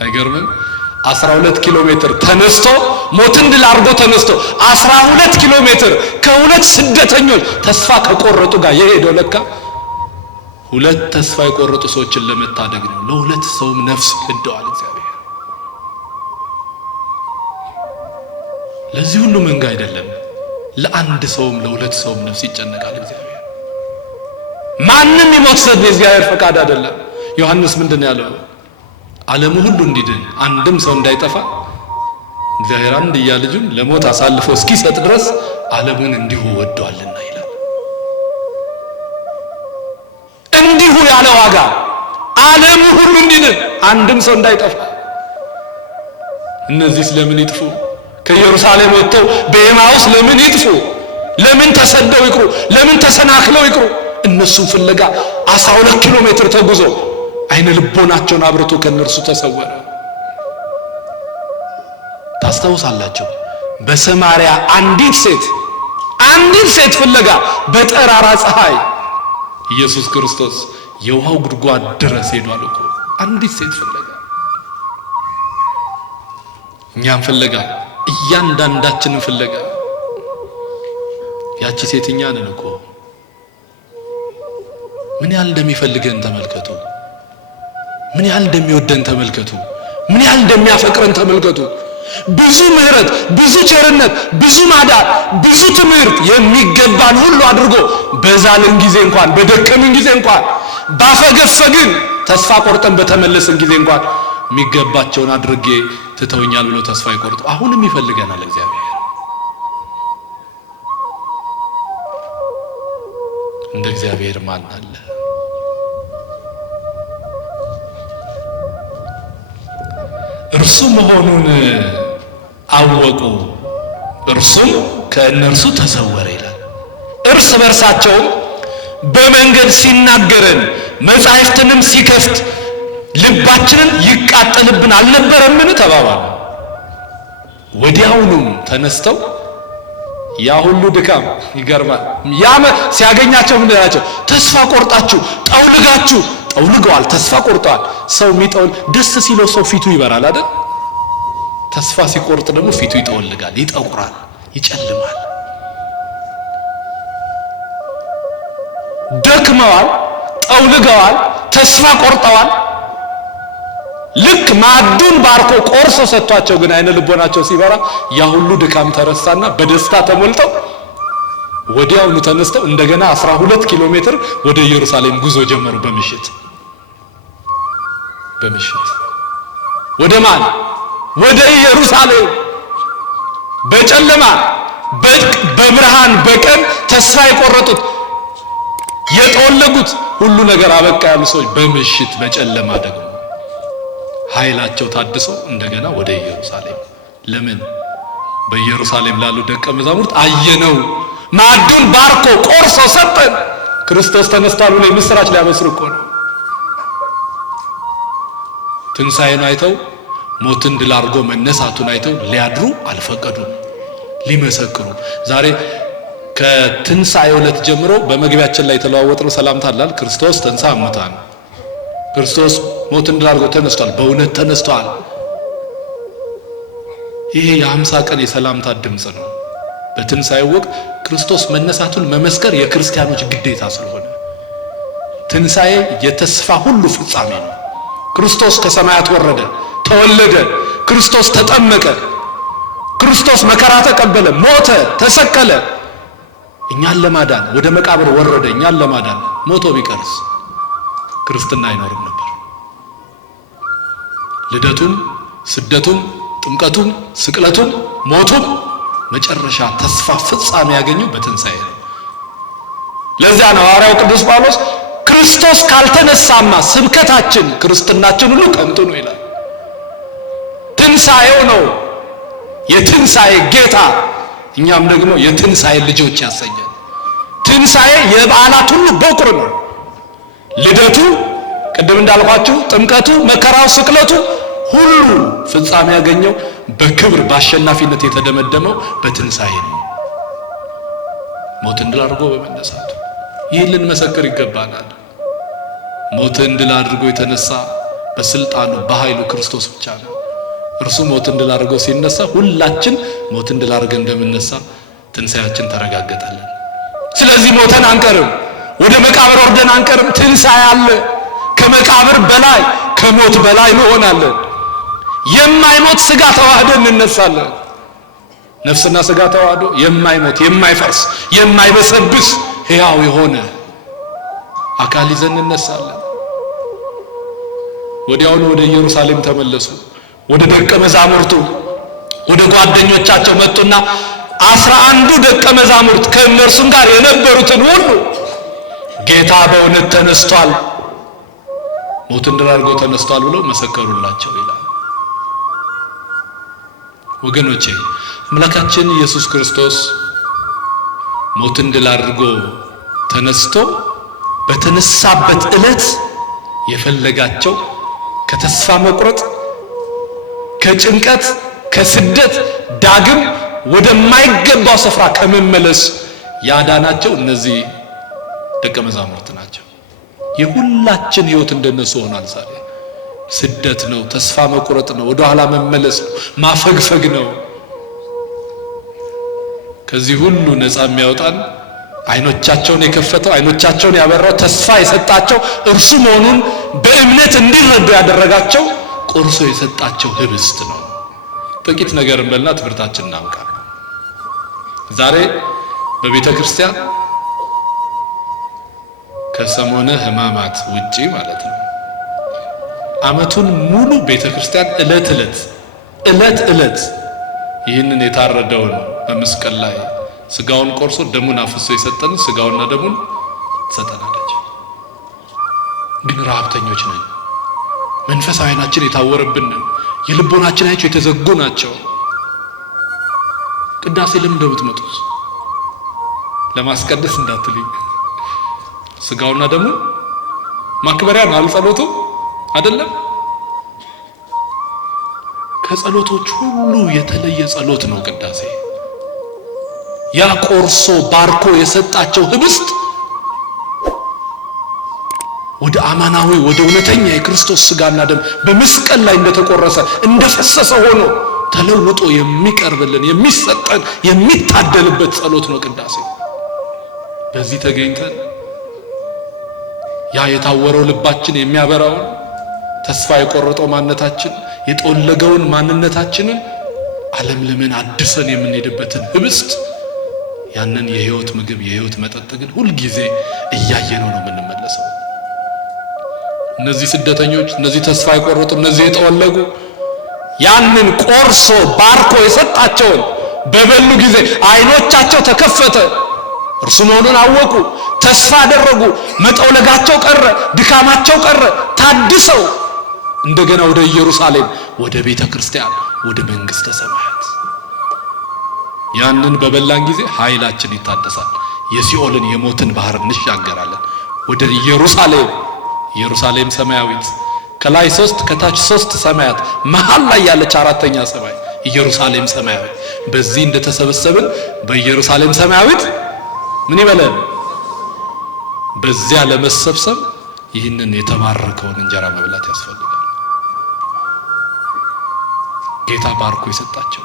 አይገርምም? 12 ኪሎ ሜትር ተነስቶ ሞትን ድል አድርጎ ተነስቶ 12 ኪሎ ሜትር ከሁለት ስደተኞች ተስፋ ከቆረጡ ጋር የሄደው ለካ ሁለት ተስፋ የቆረጡ ሰዎችን ለመታደግ ነው። ለሁለት ሰውም ነፍስ ግደዋል እግዚአብሔር። ለዚህ ሁሉ መንጋ አይደለም፣ ለአንድ ሰውም ለሁለት ሰውም ነፍስ ይጨነቃል እግዚአብሔር። ማንም ይሞት ዘንድ የእግዚአብሔር ፈቃድ አይደለም። ዮሐንስ ምንድን ያለው? ዓለሙ ሁሉ እንዲድን አንድም ሰው እንዳይጠፋ እግዚአብሔር አንድያ ልጁን ለሞት አሳልፎ እስኪሰጥ ድረስ ዓለሙን እንዲሁ ወዷልና ይላል። እንዲሁ ያለ ዋጋ ዓለሙ ሁሉ እንዲድን አንድም ሰው እንዳይጠፋ። እነዚህ ስለምን ይጥፉ? ከኢየሩሳሌም ወጥተው በኤማውስ ለምን ይጥፉ? ለምን ተሰደው ይቅሩ? ለምን ተሰናክለው ይቅሩ? እነሱን ፍለጋ 12 ኪሎ ሜትር ተጉዞ አይነ ልቦናቸውን አብርቶ ከነርሱ ተሰወረ። ታስታውሳላችሁ? በሰማርያ አንዲት ሴት ፍለጋ በጠራራ ፀሐይ ኢየሱስ ክርስቶስ የውሃው ጉድጓድ ድረስ ሄዷል እኮ አንዲት ሴት ፍለጋ። እኛም ፍለጋ፣ እያንዳንዳችንን ፍለጋ። ያቺ ሴትኛ ነን እኮ። ምን ያህል እንደሚፈልገን ተመልከቱ። ምን ያህል እንደሚወደን ተመልከቱ። ምን ያህል እንደሚያፈቅረን ተመልከቱ። ብዙ ምሕረት፣ ብዙ ቸርነት፣ ብዙ ማዳን፣ ብዙ ትምህርት የሚገባን ሁሉ አድርጎ በዛልን ጊዜ እንኳን በደከምን ጊዜ እንኳን ባፈገፈግን ተስፋ ቆርጠን በተመለስን ጊዜ እንኳን የሚገባቸውን አድርጌ ትተውኛል ብሎ ተስፋ ይቆርጡ። አሁንም ይፈልገናል እግዚአብሔር። እንደ እግዚአብሔር ማን አለ? እርሱ መሆኑን አወቁ፣ እርሱም ከእነርሱ ተሰወረ ይላል። እርስ በርሳቸውም በመንገድ ሲናገረን መጻሕፍትንም ሲከፍት ልባችንን ይቃጠልብን አልነበረምን ተባባሉ። ወዲያውኑም ተነስተው ያ ሁሉ ድካም ይገርማል። ያመ ሲያገኛቸው ምን ያላቸው? ተስፋ ቆርጣችሁ ጠውልጋችሁ። ጠውልገዋል፣ ተስፋ ቆርጠዋል። ሰው የሚጠውል ደስ ሲለው ሰው ፊቱ ይበራል አይደል? ተስፋ ሲቆርጥ ደግሞ ፊቱ ይጠወልጋል፣ ይጠቁራል፣ ይጨልማል። ደክመዋል፣ ጠውልገዋል፣ ተስፋ ቆርጠዋል። ልክ ማዕዱን ባርኮ ቆርሶ ሰጥቷቸው ግን አይነ ልቦናቸው ሲበራ ያ ሁሉ ድካም ተረሳና በደስታ ተሞልተው ወዲያውኑ ተነስተው እንደገና 12 ኪሎ ሜትር ወደ ኢየሩሳሌም ጉዞ ጀመሩ። በምሽት ወደ ማን? ወደ ኢየሩሳሌም። በጨለማ በብርሃን በቀን ተስፋ የቆረጡት የጠወለጉት ሁሉ ነገር አበቃ ያሉ ሰዎች በምሽት በጨለማ ደግሞ ኃይላቸው ታድሶ እንደገና ወደ ኢየሩሳሌም። ለምን? በኢየሩሳሌም ላሉ ደቀ መዛሙርት አየነው፣ ማዕዱን ባርኮ ቆርሶ ሰጠን፣ ክርስቶስ ተነስቷል ብሎ ምስራች ሊያበስሩ እኮ ነው። ትንሣኤን አይተው ሞትን ድል አድርጎ መነሳቱን አይተው ሊያድሩ አልፈቀዱም፣ ሊመሰክሩ። ዛሬ ከትንሣኤው ዕለት ጀምሮ በመግቢያችን ላይ የተለዋወጥነው ሰላምታ አላል። ክርስቶስ ተንሥአ እሙታን፣ ክርስቶስ ሞትን ድል አድርጎ ተነስቷል፣ በእውነት ተነስቷል። ይሄ የ50 ቀን የሰላምታ ድምፅ ነው። በትንሣኤው ወቅት ክርስቶስ መነሳቱን መመስከር የክርስቲያኖች ግዴታ ስለሆነ ትንሣኤ የተስፋ ሁሉ ፍጻሜ ነው። ክርስቶስ ከሰማያት ወረደ፣ ተወለደ፣ ክርስቶስ ተጠመቀ፣ ክርስቶስ መከራ ተቀበለ፣ ሞተ፣ ተሰቀለ እኛን ለማዳን ወደ መቃብር ወረደ እኛን ለማዳን። ሞቶ ቢቀርስ ክርስትና አይኖርም ነበር። ልደቱም ስደቱም ጥምቀቱም ስቅለቱም ሞቱም መጨረሻ ተስፋ ፍጻሜ ያገኘው በትንሣኤ ነው። ለዚያ ነው ሐዋርያው ቅዱስ ጳውሎስ ክርስቶስ ካልተነሳማ ስብከታችን ክርስትናችን ሁሉ ከንቱ ነው ይላል። ትንሣኤው ነው የትንሣኤ ጌታ፣ እኛም ደግሞ የትንሣኤ ልጆች ያሰኛል። ትንሣኤ የበዓላት ሁሉ በኩር ነው። ልደቱ፣ ቅድም እንዳልኳችሁ ጥምቀቱ፣ መከራው፣ ስቅለቱ ሁሉ ፍጻሜ ያገኘው በክብር በአሸናፊነት የተደመደመው በትንሣኤ ነው፣ ሞትን ድል አድርጎ በመነሳቱ። ይህን ልንመሰክር ይገባናል። ሞትን ድል አድርጎ የተነሳ በስልጣኑ በኃይሉ ክርስቶስ ብቻ ነው። እርሱ ሞትን ድል አድርጎ ሲነሳ ሁላችን ሞትን ድል አድርገን እንደምንነሳ ትንሣኤያችን ተረጋገጠልን። ስለዚህ ሞተን አንቀርም፣ ወደ መቃብር ወርደን አንቀርም። ትንሣኤ አለ። ከመቃብር በላይ ከሞት በላይ እንሆናለን። የማይሞት ሥጋ ተዋህደን እንነሳለን። ነፍስና ሥጋ ተዋህዶ የማይሞት የማይፈርስ የማይበሰብስ ሕያው የሆነ አካል ይዘን እንነሳለን። ወዲያውኑ ወደ ኢየሩሳሌም ተመለሱ። ወደ ደቀ መዛሙርቱ ወደ ጓደኞቻቸው መጡና 11 ደቀ መዛሙርት ከእነርሱም ጋር የነበሩትን ሁሉ ጌታ በእውነት ተነስቷል፣ ሞትን ድል አድርጎ ተነስቷል ብለው መሰከሩላቸው ይላል። ወገኖቼ አምላካችን ኢየሱስ ክርስቶስ ሞትን ድል አድርጎ ተነስቶ በተነሳበት ዕለት የፈለጋቸው ከተስፋ መቁረጥ፣ ከጭንቀት፣ ከስደት ዳግም ወደማይገባው ስፍራ ከመመለስ ያዳናቸው እነዚህ ደቀ መዛሙርት ናቸው። የሁላችን ሕይወት እንደነሱ ሆኗል። ዛሬ ስደት ነው፣ ተስፋ መቁረጥ ነው፣ ወደ ኋላ መመለስ ነው፣ ማፈግፈግ ነው። ከዚህ ሁሉ ነፃ የሚያወጣን አይኖቻቸውን የከፈተው አይኖቻቸውን ያበራው ተስፋ የሰጣቸው እርሱ መሆኑን በእምነት እንዲረዱ ያደረጋቸው ቆርሶ የሰጣቸው ህብስት ነው። ጥቂት ነገር እንበልና ትምህርታችንን እናብቃለን። ዛሬ በቤተ ክርስቲያን ከሰሞነ ሕማማት ውጪ ማለት ነው ዓመቱን ሙሉ ቤተክርስቲያን ዕለት ዕለት ይህንን የታረደውን በመስቀል ላይ ስጋውን ቆርሶ ደሙን አፍሶ የሰጠን ስጋውና ደሙን ትሰጠናለች። ግን ረሃብተኞች ነን። መንፈሳዊ ዓይናችን የታወረብን ነን። የልቦናችን ዓይኖች የተዘጉ ናቸው። ቅዳሴ ለምን እንደምትመጡት ለማስቀደስ እንዳትልኝ። ስጋውና ደሙ ማክበሪያ ነው ጸሎቱ አይደለም። ከጸሎቶች ሁሉ የተለየ ጸሎት ነው ቅዳሴ። ያ ቆርሶ ባርኮ የሰጣቸው ህብስት ወደ አማናዊ ወደ እውነተኛ የክርስቶስ ስጋና ደም በመስቀል ላይ እንደተቆረሰ እንደፈሰሰ ሆኖ ተለውጦ የሚቀርብልን የሚሰጠን የሚታደልበት ጸሎት ነው ቅዳሴ። በዚህ ተገኝተን ያ የታወረው ልባችን የሚያበራውን ተስፋ የቆረጠው ማንነታችን የጠወለገውን ማንነታችንን ዓለምልመን አድሰን የምንሄድበትን ህብስት ያንን የህይወት ምግብ የህይወት መጠጥ ግን ሁሉ ጊዜ እያየነው ነው የምንመለሰው። እነዚህ ስደተኞች እነዚህ ተስፋ የቆረጡ እነዚህ የጠወለጉ ያንን ቆርሶ ባርኮ የሰጣቸውን በበሉ ጊዜ ዓይኖቻቸው ተከፈተ፣ እርሱ መሆኑን አወቁ፣ ተስፋ አደረጉ፣ መጠውለጋቸው ቀረ፣ ድካማቸው ቀረ፣ ታድሰው እንደገና ወደ ኢየሩሳሌም ወደ ቤተ ክርስቲያን ወደ መንግስተ ሰማያት ያንን በበላን ጊዜ ኃይላችን ይታደሳል። የሲኦልን የሞትን ባህር እንሻገራለን ወደ ኢየሩሳሌም ሰማያዊት። ከላይ 3 ከታች 3 ሰማያት መሃል ላይ ያለች አራተኛ ሰማይ ኢየሩሳሌም ሰማያዊት። በዚህ እንደተሰበሰብን በኢየሩሳሌም ሰማያዊት ምን ይበለን? በዚያ ለመሰብሰብ ይህንን የተባረከውን እንጀራ መብላት ያስፈልጋል። ጌታ ባርኮ የሰጣቸው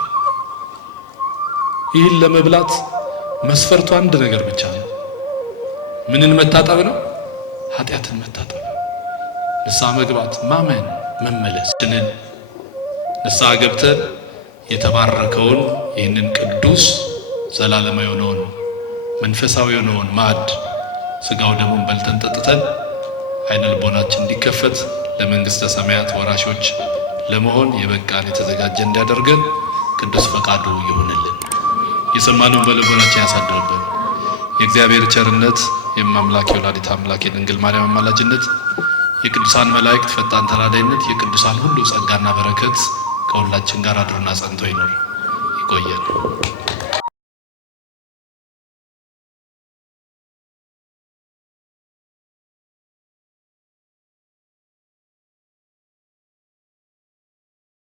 ይህን ለመብላት መስፈርቱ አንድ ነገር ብቻ ነው። ምንን መታጠብ ነው? ኃጢአትን መታጠብ፣ ንስሐ መግባት፣ ማመን፣ መመለስ። ንስሐ ገብተን የተባረከውን ይህንን ቅዱስ ዘላለማዊ የሆነውን መንፈሳዊ የሆነውን ማዕድ ስጋው ደሙን በልተን ጠጥተን ዓይነ ልቦናችን እንዲከፈት ለመንግስተ ሰማያት ወራሾች ለመሆን የበቃን የተዘጋጀ እንዲያደርገን ቅዱስ ፈቃዱ ይሁንልን። የሰማነውን በልቦናችን ያሳድርብን። የእግዚአብሔር ቸርነት የማምላክ የወላዲተ አምላክ የድንግል ማርያም አማላጅነት የቅዱሳን መላእክት ፈጣን ተራዳይነት የቅዱሳን ሁሉ ጸጋና በረከት ከሁላችን ጋር አድሮና ጸንቶ ይኖር። ይቆየን።